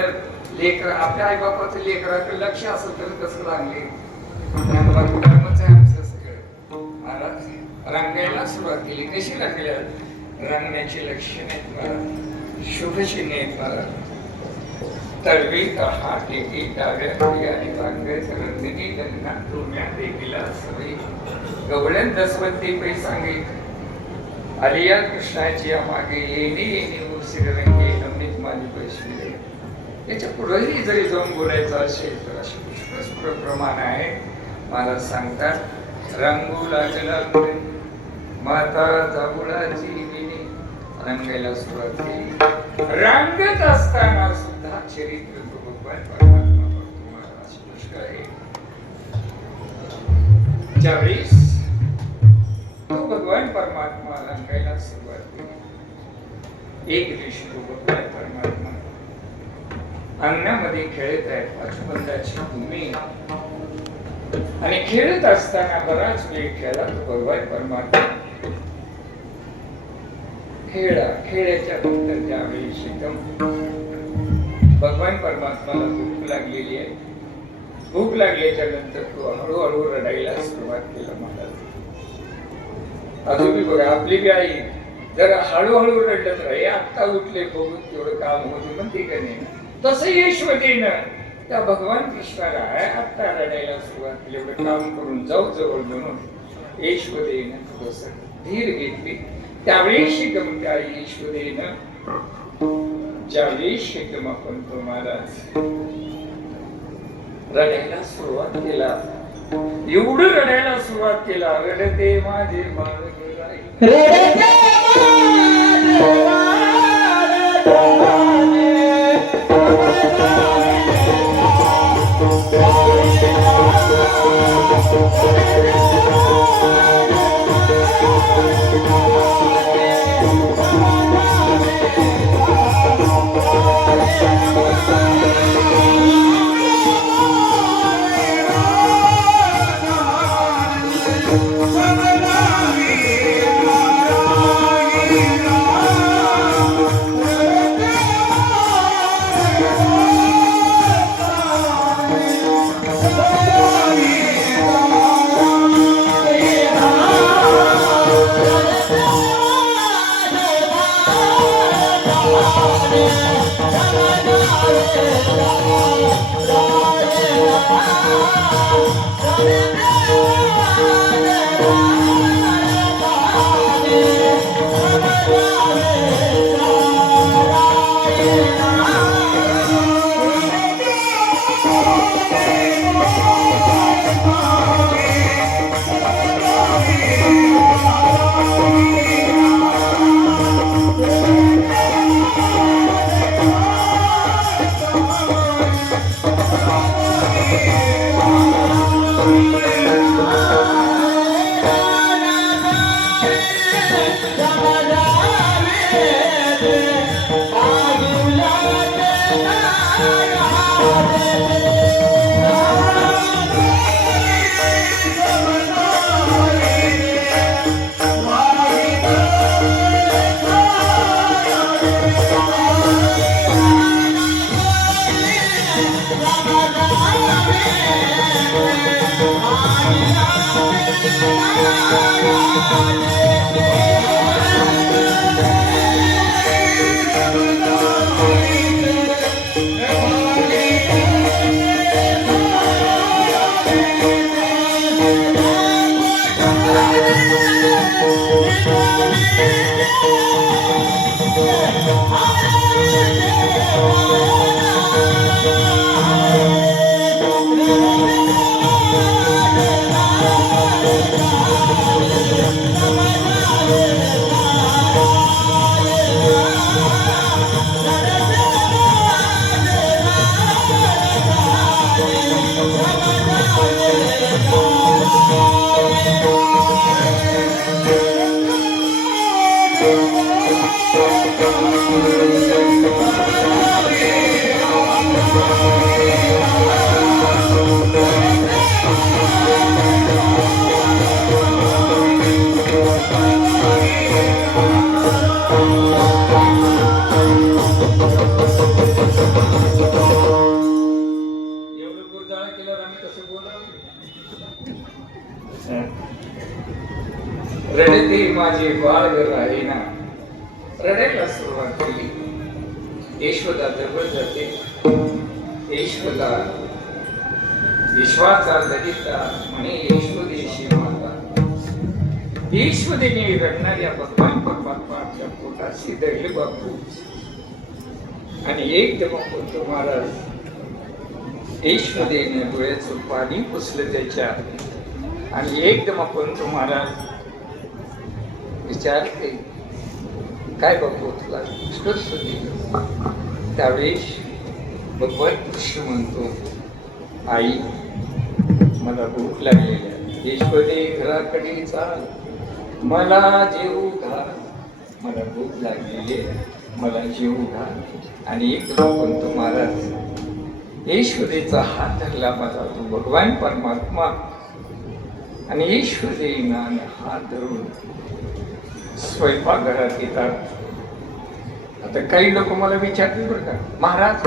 लेकर आपल्या आई बापाचं लेकराकडे लक्ष असेल तर कसं लागले महाराज रांगायला सुरुवात केली. कशी लागल्या रांगण्याची लक्षणे आहेत महाराज, शुभ चिन्ह आहेत महाराज. तळवीत हात एकी डाव्या आणि वांगे सरंदिनी लग्ना तुम्या देवीला सवयी गवळण दसवंती पै सांगित आलिया कृष्णाची मागे येणे श्रीरंगे नमनीत माझी पैसे याच्या पुढेही जरी जाऊन बोलायचं असेल तर असे पुष्कळ प्रमाण आहे. मला सांगतात रंगू लागला माता जाबुळाची विणी रंगायला सुरुवात केली. रंगत असताना सुद्धा चरित्र तो भगवान परमात्मा तुम्हाला अशी पुष्कळ आहे. ज्यावेळेस तो भगवान परमात्मा रंगायला सुरुवात केली एक दिवशी तो भगवान परमात्मा अंगणामध्ये खेळत आहे पाचुबंदाची भूमी आणि खेळत असताना बराच वेळ खेळला तो भगवान परमात्मा खेळाच्या नंतर ज्यावेळी शीतम भगवान परमात्माला भूक लागलेली आहे. भूक लागल्याच्या नंतर तो हळूहळू रडायला सुरुवात केला. महाराज अजूनही बघा आपली बी आई जर हळूहळू रडत राही आत्ता उठले बघू तेवढं काम होते म्हणते का नाही. तसं यशवतीनं त्या भगवान कृष्णाला आत्ता रडायला सुरुवात केली. एवढं काम करून जाऊ जवळ म्हणून यशवतीनं थोडस धीर घेतली. त्यावेळी शिकम त्या ईश्वरीनं ज्यावेळी शिकम आपण तुम्हाला रडायला सुरुवात केला. एवढं रडायला सुरुवात केला रडते माझे बाळ रडते माझे बाळ राहीना रडायला सुरुवात केली. यशोदा जवळ जाते. यशोदा विश्वाचा ललिता म्हणे यशोदेशी माता. यशोदेने रडणाऱ्या भगवान परमात्माच्या पोटाशी धरले बापू. आणि एकदम पंत महाराज यशोदेने डोळ्याचं पाणी पुसलं त्याच्या. आणि एकदम पंत महाराज विचारते, काय बापू तुला कष्ट दिलं? त्यावेळेस भगवान कृष्ण म्हणतो, आई मला भूक लागलेली आहे. यशोदे घराकडे चाल, मला जेवू घाल. मला भूक लागलेली आहे, मला जेवू घाल. आणि एकदम पंत महाराज यशोदेचा हात धरला माझा तो भगवान परमात्मा. आणि यशोदेनं हात धरून स्वयंपाकघरात येतात. आता काही लोक मला विचारतील बरं का, महाराज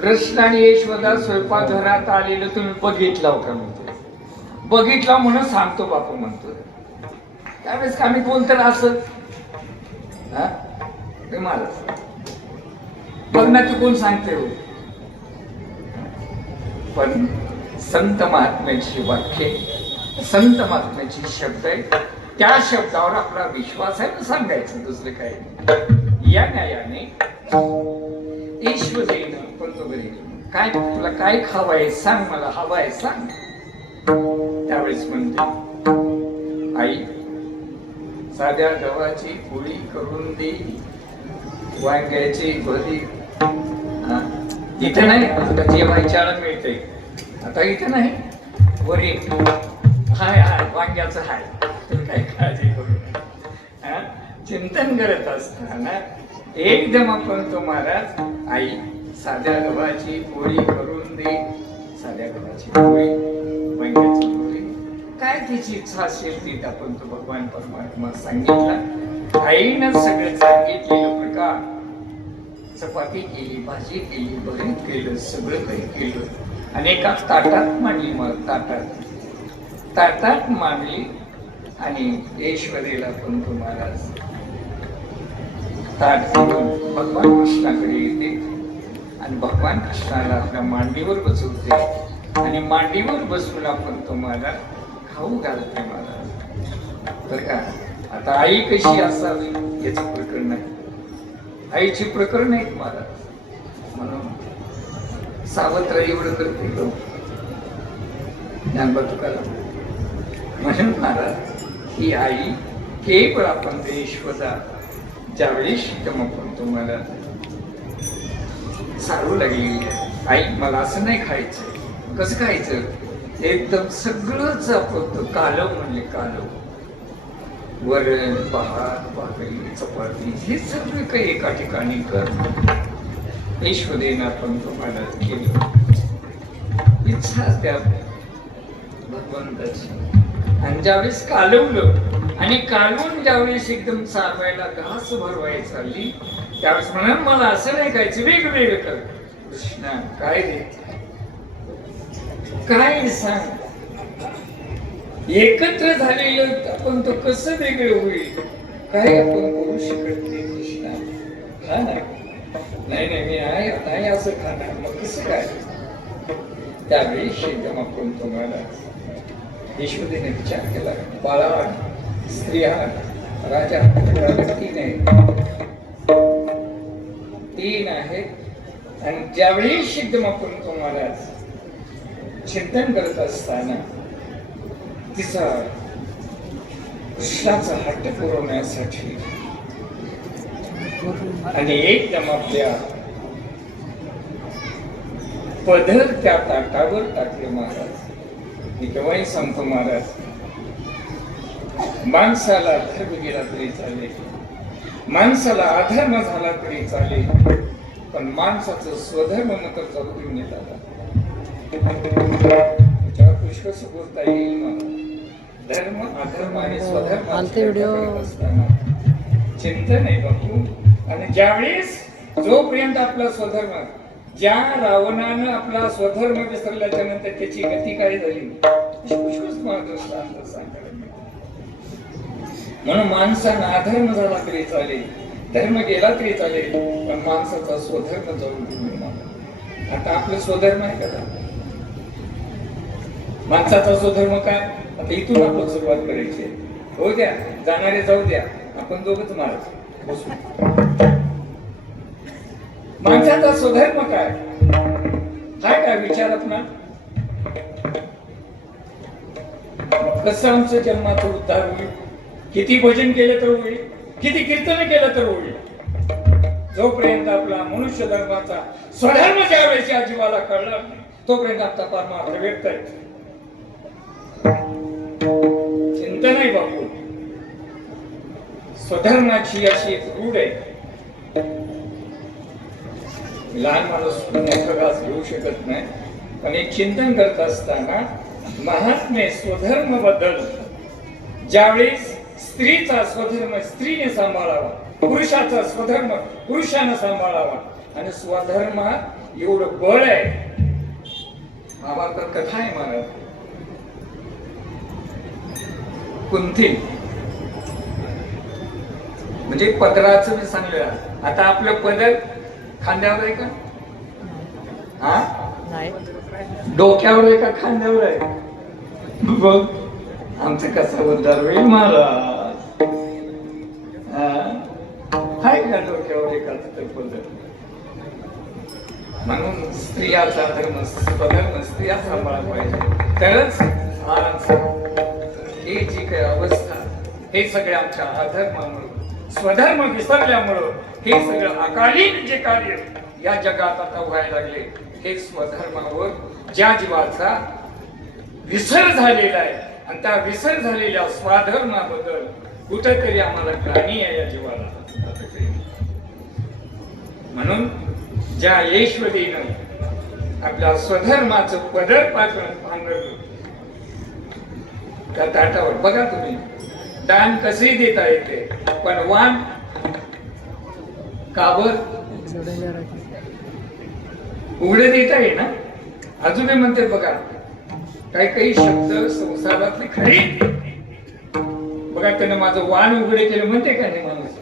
कृष्ण आणि यशोदा स्वयंपाकघरात आलेलं तुम्ही बघितलं का? म्हणतो बघितलं म्हणून सांगतो बापू म्हणतो. त्यावेळेस आम्ही कोण तर असं महाराज बघ ना तू कोण सांगते हो. पण संत महात्म्याची वाक्य, संत महात्म्याची शब्द आहे, त्या शब्दावर आपला विश्वास आहे. सांगायचं दुसरं काय. या न्यायाने ईश्वरीनं पंतोबरी काय तुला काय खावाय सांग, मला हवाय सांग. त्यावेळेस म्हणते, आई साध्या गव्हाची पोळी करून दे, वांग्याची भजी. इथे नाही जेवायच्या मिळते. आता इथे नाही, वरी हाय हाय वांग्याचं हाय, तुम्ही काय काळजी करू. चिंतन करत असताना एकदम आपण तो महाराज, आई साध्या गव्हाची पोळी करून दे. साध्या गव्हाची पोळी, वांग्याची पोळी, काय तिची इच्छा असेल ती आपण तो भगवान परमात्मा सांगितला. आईनं सगळं सांगितलेलं प्रकार, चपाती केली, भाजी केली, भरीत केलं, सगळं काही केलं. आणि एका ताटात मांडली. मग ताटात मांडली. आणि ईश्वरीला पण तो महाराज ताट घेऊन भगवान कृष्णाकडे येते. आणि भगवान कृष्णाला आपल्या मांडीवर बसवते. आणि मांडीवर बसून आपण तो महाराज खाऊ घालते महाराज. बरं का, आता आई कशी असावी याचं प्रकरण नाही, आईची प्रकरण आहेत महाराज. म्हणून सावत्र एवढं करते ज्ञानबा तुकाराम. म्हणून महाराज ही आई केवळ आपण यशोदा ज्यावेळी शिकम आपण तुम्हाला सारू लागलेली आहे. आई मला असं नाही खायचं. कसं खायचं? एकदम सगळंच आपण कालव म्हणले, कालव, वरण, भात, भाकरी, चपाती, हे सगळं काही एका ठिकाणी कर. यशोदेनं आपण तुम्हाला केलं. इच्छा त्या भगवंताची. आणि ज्यावेळेस कालवलं आणि कालवून ज्यावेळेस एकदम चालवायला घास भरवायला चालली, त्यावेळेस म्हणा मला असं नाही खायचं, वेगवेगळं कर. कृष्णा काय रे, काय सांग, एकत्र झालेलं आपण तो कसं वेगळं होईल? काय आपण करू शकत नाही कृष्णा. हा नाही नाही मी नाही असं खाणार, मग कसं काय? त्यावेळी एकदम आपण तुम्हाला यशोदेने विचार केला, बाळा स्त्रिया राजा तीन आहेत. आणि ज्यावेळी एकदम आपण तुम्हाला चिंतन करत असताना तिचा कृष्णाचा हट्ट पुरवण्यासाठी आणि एकदम आपल्या पदर त्या ताटावर टाकले महाराज. मी केव्हाही सांगतो महाराज, माणसाला धर्म गेला तरी चालेल, माणसाला अधर्म झाला तरी चालेल, पण माणसाचं स्वधर्म मात्र चालून येतात. त्याच्यावर पुष्कळ बोलता येईल. धर्म अधर्म आणि स्वधर्म असताना चिंतन आहे बापू. आणि ज्यावेळेस जोपर्यंत आपला स्वधर्म, ज्या रावणानं आपला स्वधर्म विसरल्याच्या नंतर त्याची गती काय झाली, म्हणून माणसानं अधर्म झाला तरी चालेल, धर्म गेला तरी चालेल, पण माणसाचा स्वधर्म जाऊन देऊ नका. आता आपलं स्वधर्म आहे का? माणसाचा स्वधर्म काय? आता इथून आपण सुरुवात करायची आहे. हो द्या, जाणारे जाऊ द्या, आपण दोघच मारायचं बसू. माणसाचा स्वधर्म काय? हाय काय विचार आपला? कसं आमचं जन्माचा उद्धार होईल? किती भजन केलं तर होईल, किती कीर्तन केलं तर होईल, जोपर्यंत आपला मनुष्य धर्माचा स्वधर्म ज्या वेळेस या जीवाला कळणार नाही, तोपर्यंत आपला परमार्थ व्यक्त आहे. चिंता नाही बापू. स्वधर्माची अशी एक रूढ आहे. लहान माणूस मोठा घास घेऊ शकत नाही, पण एक चिंतन करत असताना महात्मे स्वधर्म बद्दल, ज्यावेळेस स्त्रीचा स्वधर्म स्त्रीने सांभाळावा, पुरुषाचा स्वधर्म पुरुषाने सांभाळावा, आणि स्वधर्मात एवढं बळ आहे. महाभारतात कथा आहे महाराज. कुंती म्हणजे पदराचं मी सांगलं. आता आपलं पदर खांद्यावर आहे का? हा, डोक्यावर आहे का खांद्यावर आहे? बघ आमचं कसा उद्धार होईल महाराज. हाय का डोक्यावर एकाच पदर? म्हणून स्त्रियाचा धर्म स्वधर्म स्त्रिया सांभाळला पाहिजे. तरच महाराज ही जी काही अवस्था, हे सगळे आमच्या अधर्मामुळे, स्वधर्म विसरल्यामुळं हे सगळं अकालीन जे कार्य या जगात आता व्हायला लागले, हे स्वधर्मावर ज्या जीवाचा विसर झालेला आहे, आणि त्या विसर झालेल्या स्वधर्माबद्दल कुठेतरी आम्हाला ग्लानी आहे या जीवाला. म्हणून ज्या ईश्वरीनं आपल्या स्वधर्माचं पदर पांघरलं त्या ताटावर, बघा तुम्ही दान कसे देता येते, पण वाण काबर उघडे देता ये ना. अजूनही म्हणते बघा, काही काही शब्द संसारातले खरे बघा, त्यानं माझं वाण उघडे केलं म्हणते का नाही माणूस?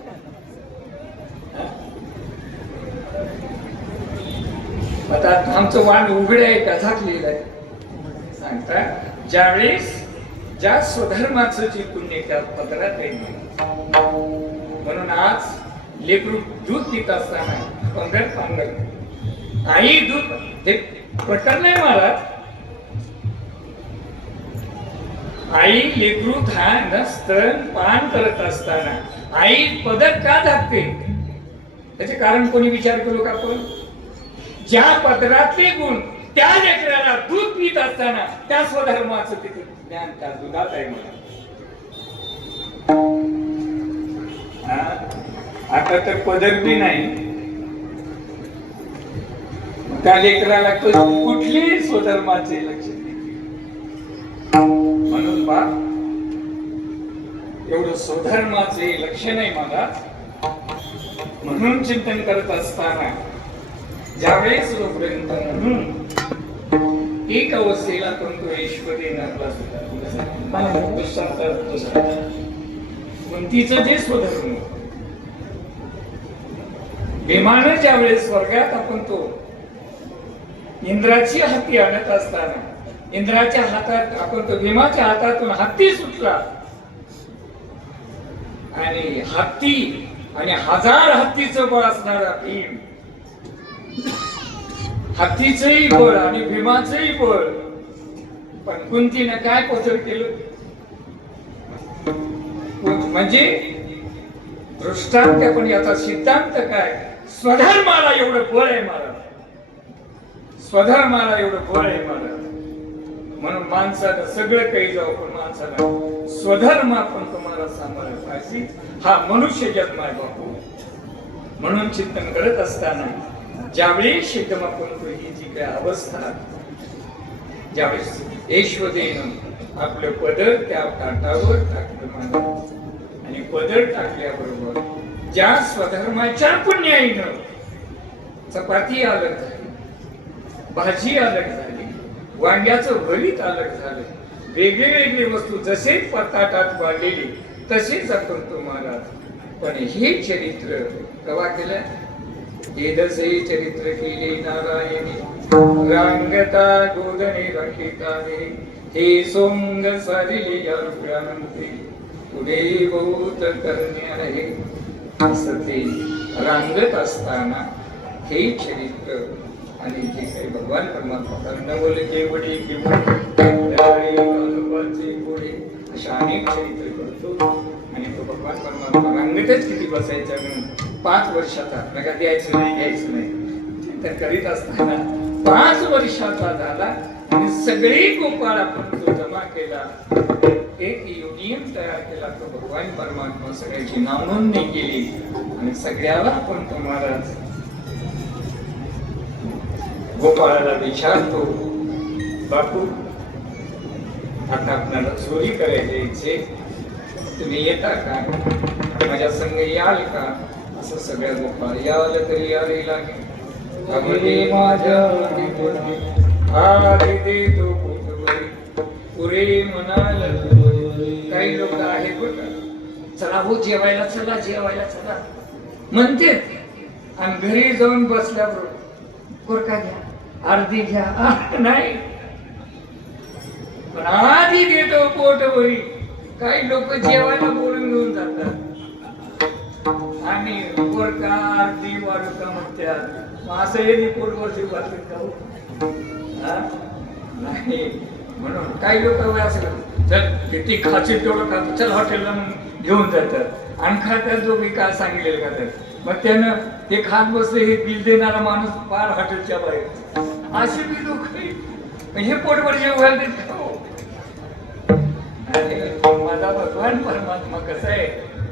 आता आमचं वाण उघडे आहे का झाकलेलं आहे? सांगता ज्यावेळेस ज्या स्वधर्माचं जे पुण्य त्या पदरात आहे, म्हणून आज लेकरू दूध पित असताना पंधर पांघर आई दूध, हे प्रकार नाही महाराज. आई लेकरू धान स्तन पान करत असताना आई पदर का झाकते? त्याचे कारण कोणी विचार करू का? आपण ज्या पदरातले गुण त्या लेकराला दूध पित असताना त्या स्वधर्माचं तिथे ज्ञान त्या दुधात आहे म्हणा. आता तर पदर बी नाही, त्या लेकराला कुठली स्वधर्माचे लक्ष देते. म्हणून बा एवढं स्वधर्माचे लक्ष नाही मला. म्हणून चिंतन करत असताना ज्यावेळेस जोपर्यंत म्हणून एक अवस्थेला कोणतो ईश्वरीनं कुंतीचं जे स्वधर्म, भीमानं ज्यावेळेस स्वर्गात आपण तो इंद्राची हत्ती आणत असताना इंद्राच्या हातात आपण तो भीमाच्या हातातून हत्ती सुटला, आणि हत्ती आणि 1000 हत्तीचं बळ असणारा भीम, हत्तीचंही बळ आणि भीमाचंही बळ, पण कुंतीनं काय कोचर केलं? म्हणजे दृष्टांत, पण याचा सिद्धांत काय? स्वधर्माला एवढं बळ आहे महाराज, स्वधर्माला एवढं बळ आहे महाराज. म्हणून माणसाला सगळं काही जाऊ, पण माणसाला स्वधर्म आपण तुम्हाला सांभाळला पाहिजे. हा मनुष्य जन्म आहे बापू. म्हणून चिंतन करत असताना ज्यावेळी शिद्धमापून ही जी काही अवस्था, ज्यावेळेस ईश्वरीनं आपलं पदर त्या ताटावर टाकलं, आणि पदर टाकल्याबरोबर ज्या स्वधर्माच्या पुण्याईनं चपाती अलग झाली, भाजी अलग झाली, वांग्याचं भरीत अलग झालं, वेगळे वेगळे वस्तू जसे ताटात वाढलेली तसेच आपण तो महाराज पण हे चरित्र कवा केलं? वेदसे चरित्र केले नारायणी, रांगता गोदने राखिताने, हे सोंग सारिले या रुग्णांते, पुढे बहुत करणे आहे. असं ते रांगत असताना हे चरित्र आणि जे काही भगवान परमात्मा कर्णवल केवढे घोडे अशा अनेक चरित्र करतो. आणि तो भगवान परमात्मा रांगतच किती बसायचा म्हणून 5 वर्षाचा नका द्यायचं नाही तर करीत असताना 5 वर्षाचा झाला आणि सगळे गोपाळ आपण तो जमा केला, एक युनियन तयार केला. तो भगवान परमात्मा सगळ्याची नावनोंदणी केली आणि सगळ्याला आपण तुम्हाला गोपाळाला विचारतो, बापू आता आपल्याला चोरी करायची इच्छे, तुम्ही येता का? माझ्या संग याल का? असं सगळ्या गोपाळ याल तरी यावे लागेल. अगदी माझ्या आधी देतो पुरे म्हणाल. काही लोक आहेत बघा, चला हो जेवायला चला, जेवायला चला म्हणते आणि घरी जाऊन बसल्याबरोबर कोरका घ्या, अर्धी घ्या, नाही पण आधी देतो पोटभरी. काही लोक जेवायला बोलून घेऊन जातात आणि कोरका अर्धी वाढू का म्हणतात. असं हे पोटवरची बातमी खाऊ नाही. म्हणून काही लोक असं किती खाची तेवढं खातो, चल हॉटेलला घेऊन जातात आणि खातात जो मी काय सांगितलेलं खातात. मग त्यानं ते खात बसले, हे बिल देणारा माणूस फार हॉटेलच्या बाहेर. असे बी लोक हे पोटभर जेवायला देत खाऊ. माझा भगवान परमात्मा कसा आहे,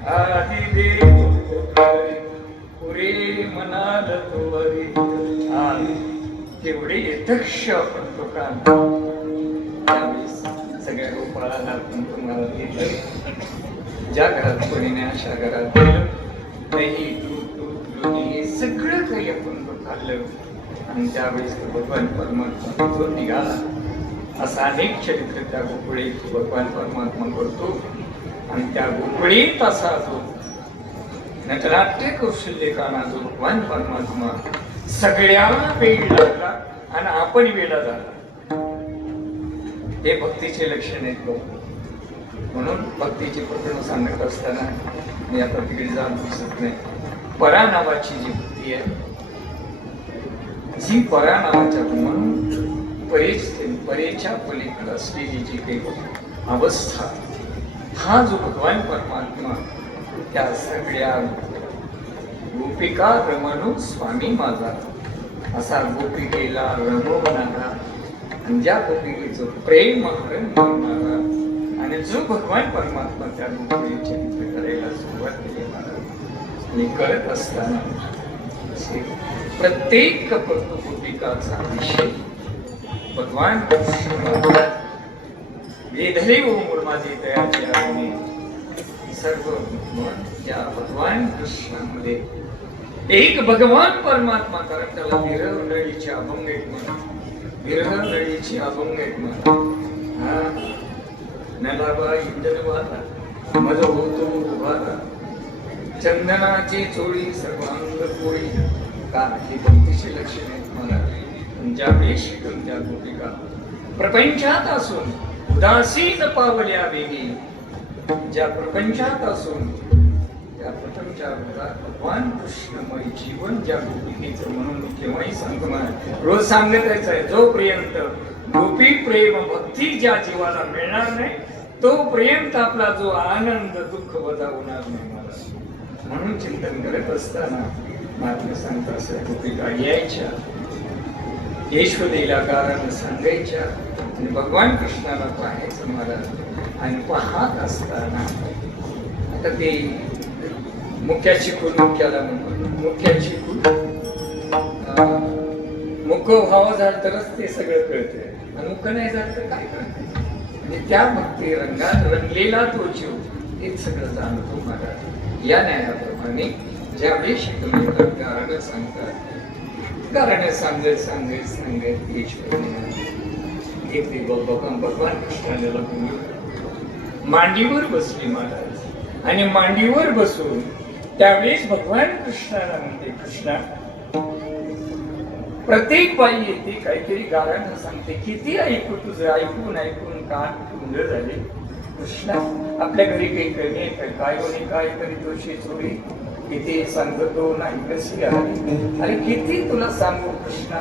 आधी दे पुरे म्हणाल तोवरी. तेवढे यथक्ष आपण तो काम त्यावेळेस सगळ्या गोपाळाला आपण तुम्हाला दिलं. ज्या घरात कोणी नाही अशा घरात दिलं. दही दूध लोणी हे सगळं काही आपण खाल्लं आणि त्यावेळेस भगवान परमात्मा तो निघाला. असा अनेक चरित्र त्या गोकुळीत भगवान परमात्मा करतो. आणि त्या गोकुळीत असा जो नटनाट्य कौशल्यकाना जो भगवान परमात्मा सगळ्याला वेळ लागला आणि आपण वेळा झाला. हे भक्तीचे लक्षण आहेत लोक. म्हणून भक्तीची प्रकरण सांगत असताना मी आता तिकडे जाऊन दिसत नाही. परा नावाची जी भक्ती आहे, जी परा नावाच्या म्हणून परेच्या पलीकडे असलेली जी काही अवस्था, हा जो भगवान परमात्मा त्या सगळ्या गोपिका रमणू स्वामी माझा असा गोपिकेला रमवणारा आणि ज्या गोपिकेचं प्रेम हरण करणारा आणि जो भगवान परमात्मा त्या गोपिकेचे चित्र करायला सुरुवात केली आणि करत असताना प्रत्येक गोपिकाचा विषय भगवान वेधले माझी तयारी सर्व त्या भगवान कृष्णामध्ये एक भगवान परमात्मा, कारण त्याला विरह नळीची अभंग एक म्हणा, विरह नळीची अभंग एक म्हणा. नलाबा इंद्र वाला मज होतो उभाला, चंदनाची चोळी सर्वांग पोळी. का हे भक्तीचे लक्षण आहेत मला. ज्यावेळी शिकून त्या गोपिका प्रपंचात असून उदासीन पावल्या वेगी, ज्या प्रपंचात असून त्या प्रपंचात भगवान कृष्णमय जीवन ज्या गोपिकेचं, म्हणून मी केव्हाही सांगतो मला रोज सांगताच आहे, जोपर्यंत गोपी प्रेम भक्ती ज्या जीवाला मिळणार नाही तोपर्यंत आपला जो आनंद दुःख वजा होणार नाही मला. म्हणून चिंतन करत असताना महात्मा सांगता असं गोपिका यायच्या, यशोदेला कारण सांगायच्या आणि भगवान कृष्णाला पाहायचं मला. आणि पाहत असताना आता ते मुख्याची खून मुख्याला मुख्याची खून मुख व्हावं झालं तरच ते सगळं कळतंय आणि मुख नाही झालं तर काय कळत. आणि त्या भक्ती रंगात रंगलेला तो जीव हे सगळं जाणतो मला. या न्यायाप्रमाणे ज्यावेळी शिकवले कारण सांगतात, कारण सांगत सांगत सांगत एक भगवान कृष्णाला मांडीवर बसली महाराज आणि मांडीवर बसून त्यावेळेस भगवान कृष्णाला म्हणते, कृष्णा प्रत्येक बाई येते काहीतरी गाणं सांगते, किती ऐकू तुझं, ऐकून ऐकून कान कुंड झाले. कृष्णा आपल्या घरी काही कमी आहे काय होणे, काय तरी दोषी चोरी किती सांगतो नाही कशी आली. अरे किती तुला सांगू कृष्णा,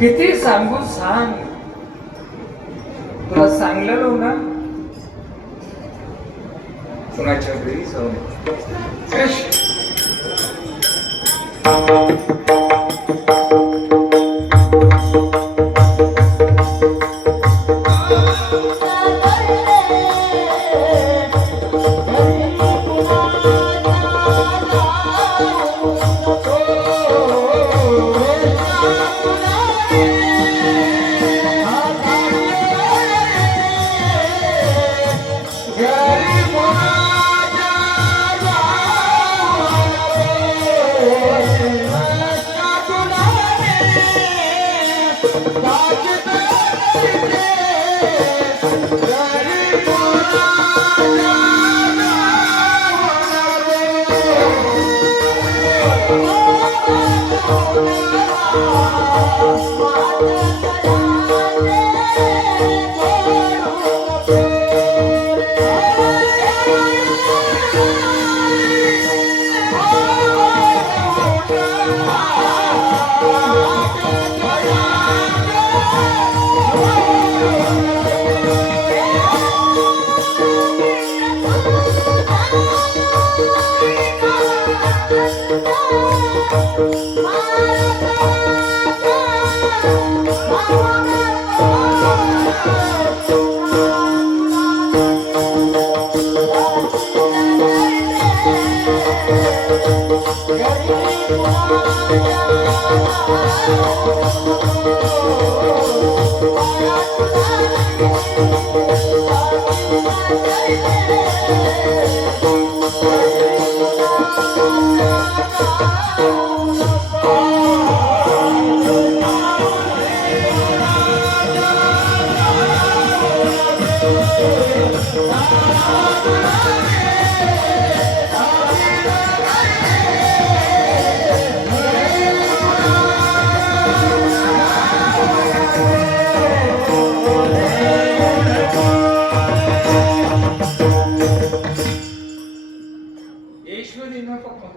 किती सांगू, सांग. तुला सांगलेलो ना कुणाच्या घरी जाऊन कृष्ण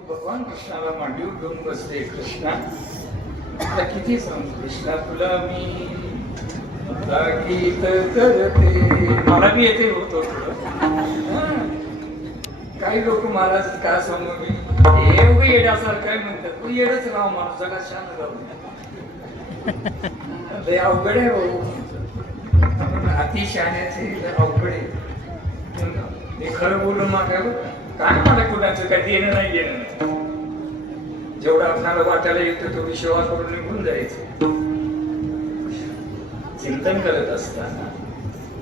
भगवान कृष्णाला मांडीवर घेऊन बसले. कृष्णा आता किती सांगू कृष्णा तुला मी गीत करते. मला बी येते होतो काही लोक मला का सांगू मी हे उभे येण्यासारखं काय म्हणतात, तू येडच राव माणूस जगा शांत राहू अवघड आहे भाऊ. अति शहाण्याचे अवघड आहे. हे खरं बोलून मागावं काय, मला कुणाचं काय देणं नाही देणं नाही. जेवढं आपल्याला वाटायला येतं तो विश्वास करून निघून जायचं. चिंतन करत असताना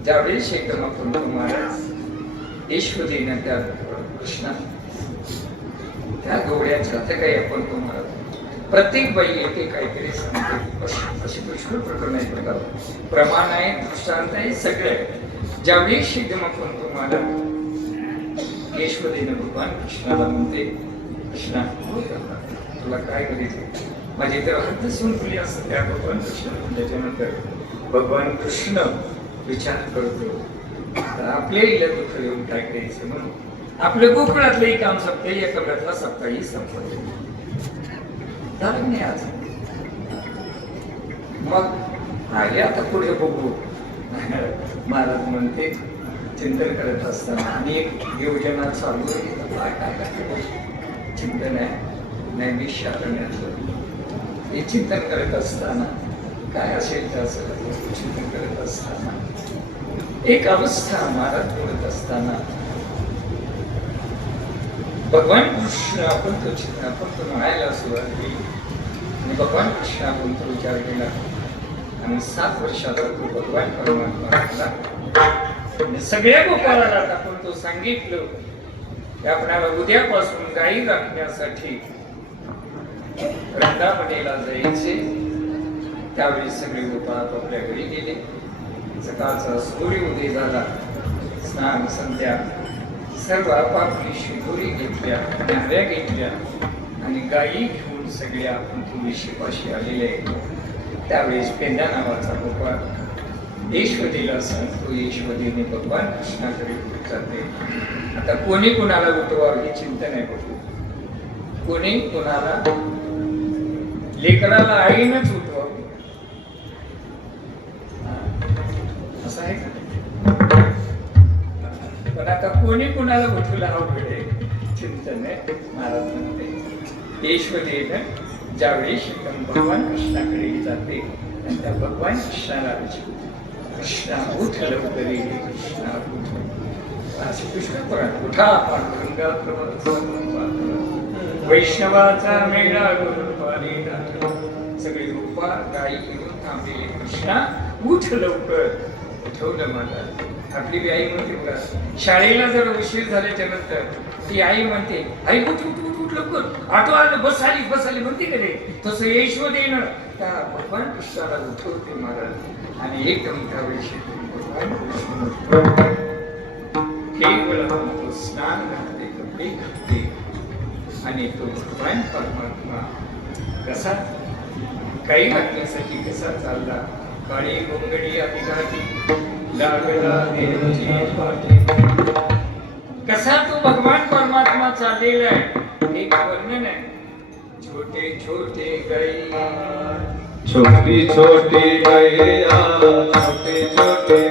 ज्यावेळेस एकदम आपण महाराज ईश्वरीनं त्या कृष्णा त्या गवड्याच्या ते काही आपण तुम्हाला प्रत्येक बाई येते काहीतरी सांगते. अशी पुष्कळ प्रकरण आहे बघा, प्रमाण आहे, दृष्टांत आहे, सगळे आहे. ज्यावेळेस एकदम आपण तुम्हाला ईश्वरीनं भगवान कृष्णाला म्हणते, कृष्णा तुला काय करायचं, माझी तर हद्द संपली असं त्या भगवान कृष्ण. त्याच्यानंतर भगवान कृष्ण विचार करतो आपल्या इला दुःख येऊन काय करायचं म्हणून आपल्या गोकुळातलंही काम संपते, या कमळातला सप्ताही संपते झालं नाही आज. मग आले आता पुढे बघू. महाराज म्हणते चिंतन करत असताना आणि एक योजना चालू आहे. काय चिंतन आहे नैमिष्य करण्याचं. हे चिंतन करत असताना काय असेल तर असं चिंतन करत असताना एक अवस्था महाराज बोलत असताना भगवान कृष्ण आपण तो म्हणायला सुरुवात केली आणि भगवान कृष्ण आपण तो विचार केला आणि 7 वर्षाचा तो भगवान परमात्मा सगळ्या गोपाळाला आपण तो सांगितलं की आपल्याला उद्यापासून गायी राखण्यासाठी वृंदावनेला जायचे. त्यावेळी सगळे गोपाळ आपल्या घरी गेले. सकाळचा सूर्य उदय झाला, स्नान संध्या सर्व आपापली शिदोरी घेतल्या, नाऱ्या घेतल्या आणि गायी घेऊन सगळ्या आपण तुळशीपाशी आलेले आहेत. त्यावेळेस पेंड्या नावाचा गोपाळ यशवतीला सांगतो, यशवतीने भगवान कृष्णाकडे जाते. आता कोणी कुणाला उठवावं हे चिंतन आहे बघू. कोणी कुणाला लेकराला आईनच उठवावं असं आहे का? पण आता कोणी कुणाला उठवलं अवघड आहे, चिंतन आहे. महाराज म्हणते यशवतीनं ज्यावेळी शिकम भगवान कृष्णाकडे जाते आणि त्या भगवान कृष्णाला कृष्णा उठ लवकर ये, कृष्णा उठ. असे कृष्ण पुराण उठा पांडुरंगा वैष्णवाचा मेळा गुरुद्वारे सगळी रूपा गाई घेऊन थांबलेले कृष्णा उठ लवकर. उठवलं मला. आपली बी आई म्हणते बघा, शाळेला जर उशीर झाल्याच्या नंतर ती आई म्हणते आई उठ उठ उठ उठ लवकर, ऑटो आलं, बस आली म्हणते का रे, तसं यशवतीनं त्या भगवान कृष्णाला उठवते महाराज. आणि एकदम त्यावेळी भगवान कृष्ण केवळ म्हणतो स्नान घालते, कपडे घालते आणि तो भगवान परमात्मा कसा काही वाटण्यासाठी कसा चालला. काळी गोंगडी अभिघाती लागला देवाची पाठी. कसा तो भगवान परमात्मा चाललेला आहे एक वर्णन आहे. छोटे छोटे गैया, छोटी छोटी गैया, छोटे छोटे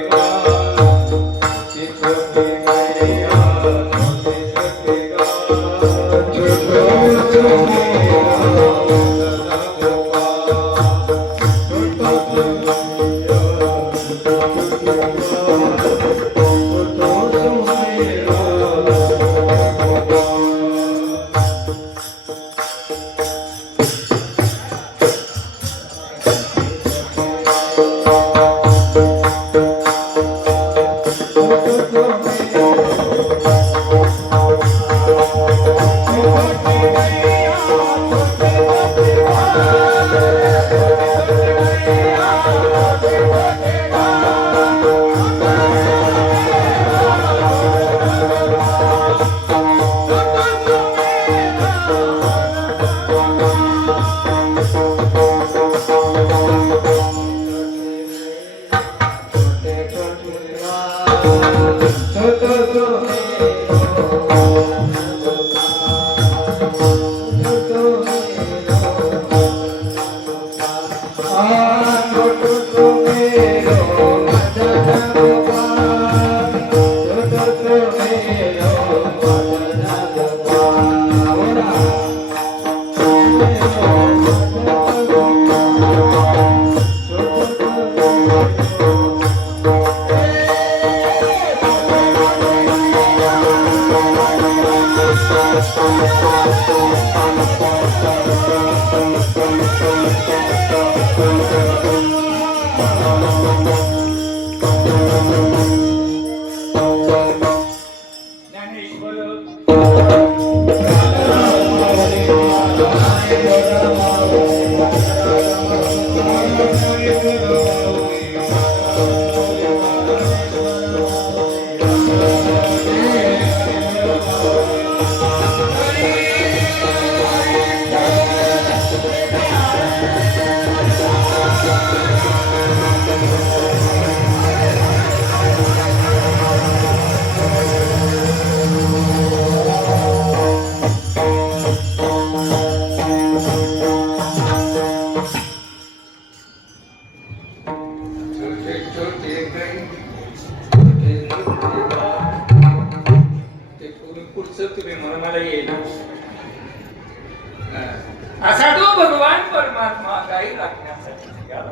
असा तो भगवान परमात्मा गाई राखण्यासाठी निघाला.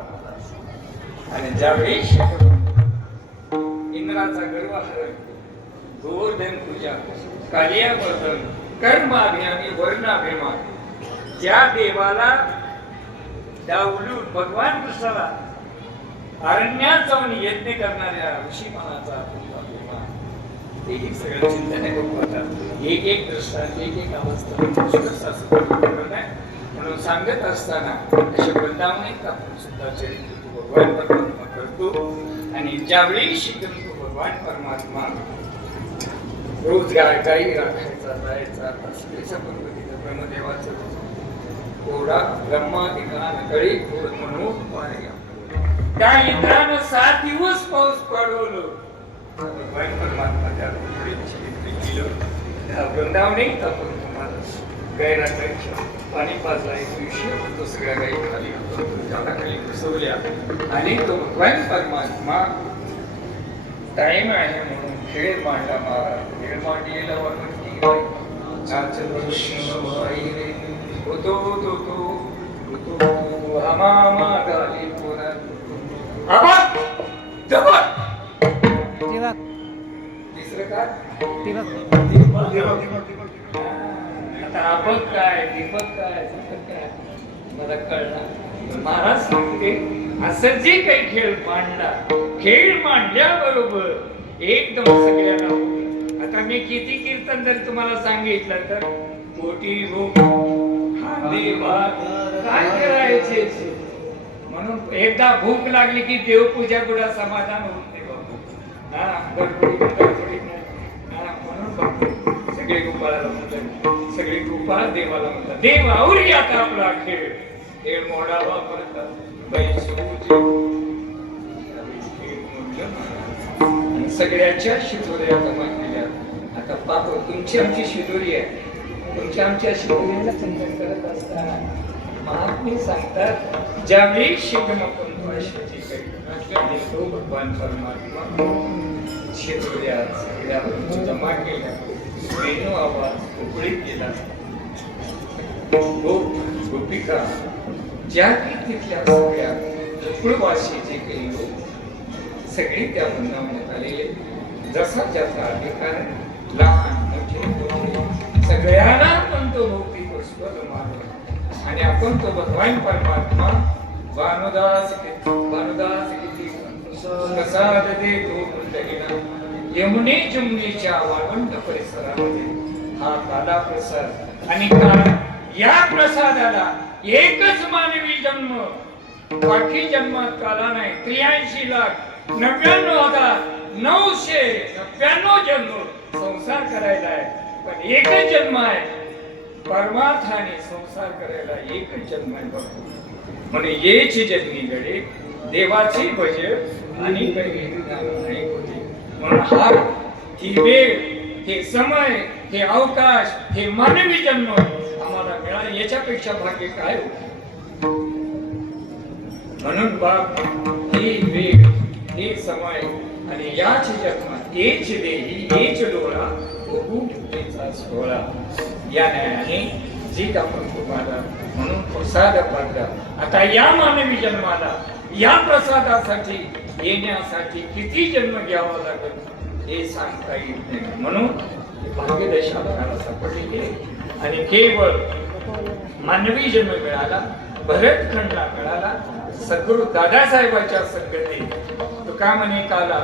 आणि ज्यावेळी इंद्राचा गर्व हरण, गोवर्धन पूजा, कालियावर्धन, कर्माभिमानी, वर्णाभिमान, ज्या देवाला डावलून भगवान कृष्णाला अरण्यात जाऊन यज्ञ करणाऱ्या ऋषीमानाचा तेही सगळं चिंतन आहे बघतात. एक एक दृष्टांत, एक एक अवस्था म्हणून सांगत असताना अशा वृंदावनीत आपण सुद्धा चरित्र भगवान परमात्मा करतो. आणि ज्यावेळी शिकतो भगवान परमात्मा रोजगार काही राखायचा जायचा असल्याच्या पद्धतीनं ब्रह्मदेवाचं कोडा ब्रह्मादिकांकडे कोड म्हणून पाहिला. त्या इंद्रानं 7 दिवस पाऊस पडवलं. परमात्मा त्या वृंदावने आपण तुम्हाला गैराच्या पाणी पाजला एक दिवशी तो सगळ्या गाई खाली खाली घुसवल्या आणि तो भगवान परमात्मा टाइम आहे म्हणून खेळ मांडला महाराज. खेळ मांडलेला वर्णन तिसरं काय आता आपण काय दीपक काय काय मला कळणार. महाराज सांगते असं जे काही खेळ मांडला खेळ मांडल्याबरोबर एकदम सगळ्यांना होते. आता मी किती कीर्तन जर तुम्हाला सांगितलं तर मोठी भूक देवा काय करायचे म्हणून एकदा भूक लागली की देवपूजा गुडा समाधान होते म्हणून सगळे गोपाळाला म्हणतात सगळे गोपाळ देवाला म्हणतात देव आवरी आता आपला खेळ खेळ मोडावा परत सगळ्याच्या शिदोऱ्या जमा केल्या. आता बाप तुमची आमची शिदोरी आहे. तुमच्या आमच्या शिदोरीला चिंतन करत असताना महात्मे सांगतात ज्यावेळी शिवनपंथाची काही तो भगवान परमात्मा शिदोऱ्या सगळ्या जमा केल्या. वेणू आवाज उकळीत गेला. गोपिका ज्या काही तिथल्या सगळ्या उपळवाशी जे काही लोक सगळे त्या वृंदावनात आलेले जसा ज्याचा अधिकार लहान मोठे सगळ्यांना पण तो भौतिक स्वर मानला आणि आपण तो भगवान परमात्मा भानुदास किती प्रसाद देतो कुंडलीना यमुने जुमनीच्या वाळवंट परिसरामध्ये हा काला प्रसाद आणि या प्रसादाला एकच मानवी जन्म बाकी जन्मात काला नाही 83,99,999 जन्म संसार करायला आहे पण एकच जन्म आहे. परमार्थाने संसार करायला एकच जन्म आहे बघ म्हणे येची जन्मी घडे देवाची भज आणि काही नाही होते. म्हणून हा ही वेळ हे समय हे अवकाश हे मानवी जन्म आम्हाला मिळाले याच्यापेक्षा भाग्य काय होते. म्हणून बाप ही वेळ हे समय आणि याच जन्मात हेच देही हेच डोळा बघू ठेचा सोहळा या न्यायाने जीत आपण तुम्हाला म्हणून प्रसाद पाडला. आता या मानवी जन्माला या प्रसादासाठी येण्यासाठी किती जन्म घ्यावा लागेल हे सांगता येत नाही. म्हणून भाग्यदशा आपल्याला सापडलेली आहे आणि केवळ मानवी जन्म मिळाला भरतखंडला मिळाला. सद्गुरु दादासाहेबांच्या संगती तुका म्हणे काला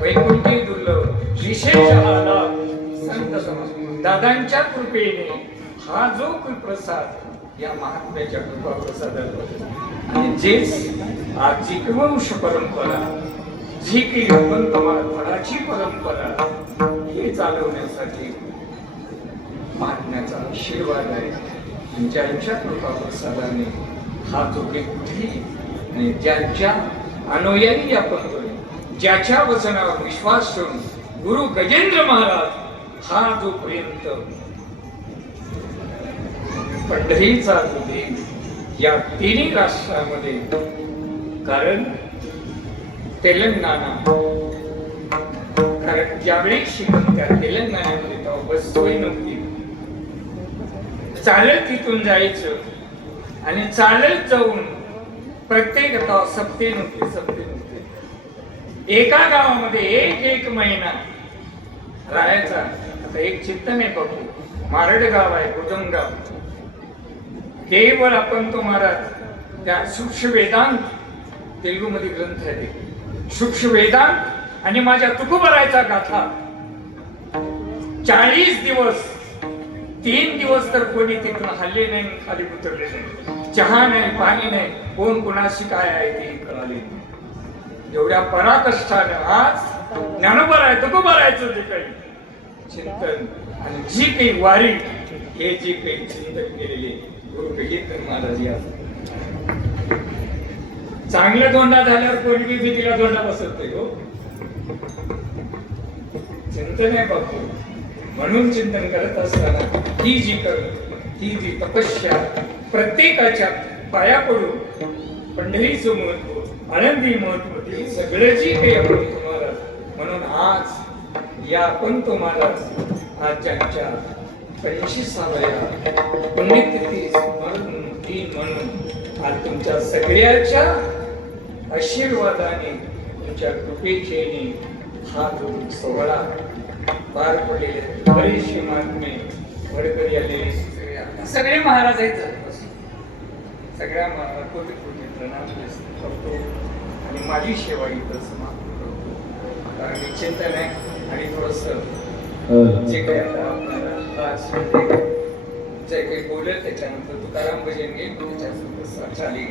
वैकुंठी दुर्लभ विशेष आला संत समाज दादांच्या कृपेने हा जो प्रसाद या महात्म्याच्या कृपा प्रसादाला आणि जेच आजची वंश परंपरा जी की फळाची परंपरा हे चालवण्यासाठी महात्म्याचा आशीर्वाद आहे. त्यांच्या कृपा प्रसादाने हा जो कुठेही आणि ज्यांच्या अनुयायी आपण ज्याच्या वचनावर विश्वास ठेवून गुरु गजेंद्र महाराज हा जोपर्यंत पंढरीचा जो देव या तिन्ही राष्ट्रांमध्ये कारण तेलंगणा कारण ज्यावेळी शिकत त्या तेलंगणामध्ये तेव्हा बस सोय नव्हती. चालत तिथून जायचं आणि चालत जाऊन प्रत्येक सप्ते नव्हते एका गावामध्ये एक महिना राहायचा. आता एक चित्तन आहे बघू मारड गाव आहे गुदमगाव केवळ आपण तो महाराज त्या सूक्ष्म वेदांत तेलुगू मध्ये ग्रंथ आहे सूक्ष्म वेदांत आणि माझ्या तुकोबरायचा गाथा 40 दिवस 3 दिवस तर कोणी तिथून हल्ले नाही खाली उतरले नाही. चहा नाही पाणी नाही कोण कोणाशी काय आहे ते कळाले. एवढ्या पराकष्टाने आज ज्ञानोबर आहे तुकोबरायचं जे काही चिंतन आणि जी काही वारी हे जे काही चिंतन केलेले गुरु कीर्तन महाराज या चांगलं धोंडा झाल्यावर कोणी भीतीला धोंडा बसवतोय हो. चिंतन आहे बापू. म्हणून चिंतन करत असताना ही जी तपस्या प्रत्येकाच्या पाया पडून पंढरीचं महत्व आनंदी महत्व ते सगळं जी काही आपण तुम्हाला म्हणून आज या आपण तुम्हाला आज ज्यांच्या 25व्या पुण्यतिथी स्मरण दिन म्हणून आज तुमच्या सगळ्याच्या आशीर्वादाने तुमच्या कृपेचे हा जो सोहळा पार पडलेले बरेचसे महात्मे वडकरी आले सगळे महाराज आहेत. सगळ्या कोटी कोटी प्रणाम करतो आणि माझी सेवा इथं समाप्त करतो. कारण मी चिंतन आहे आणि थोडस जे काही आता आपल्याला जे काही बोलत त्याच्यानंतर तुकाराम भजन घेईल त्याच्यानंतर चाली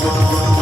Thank you.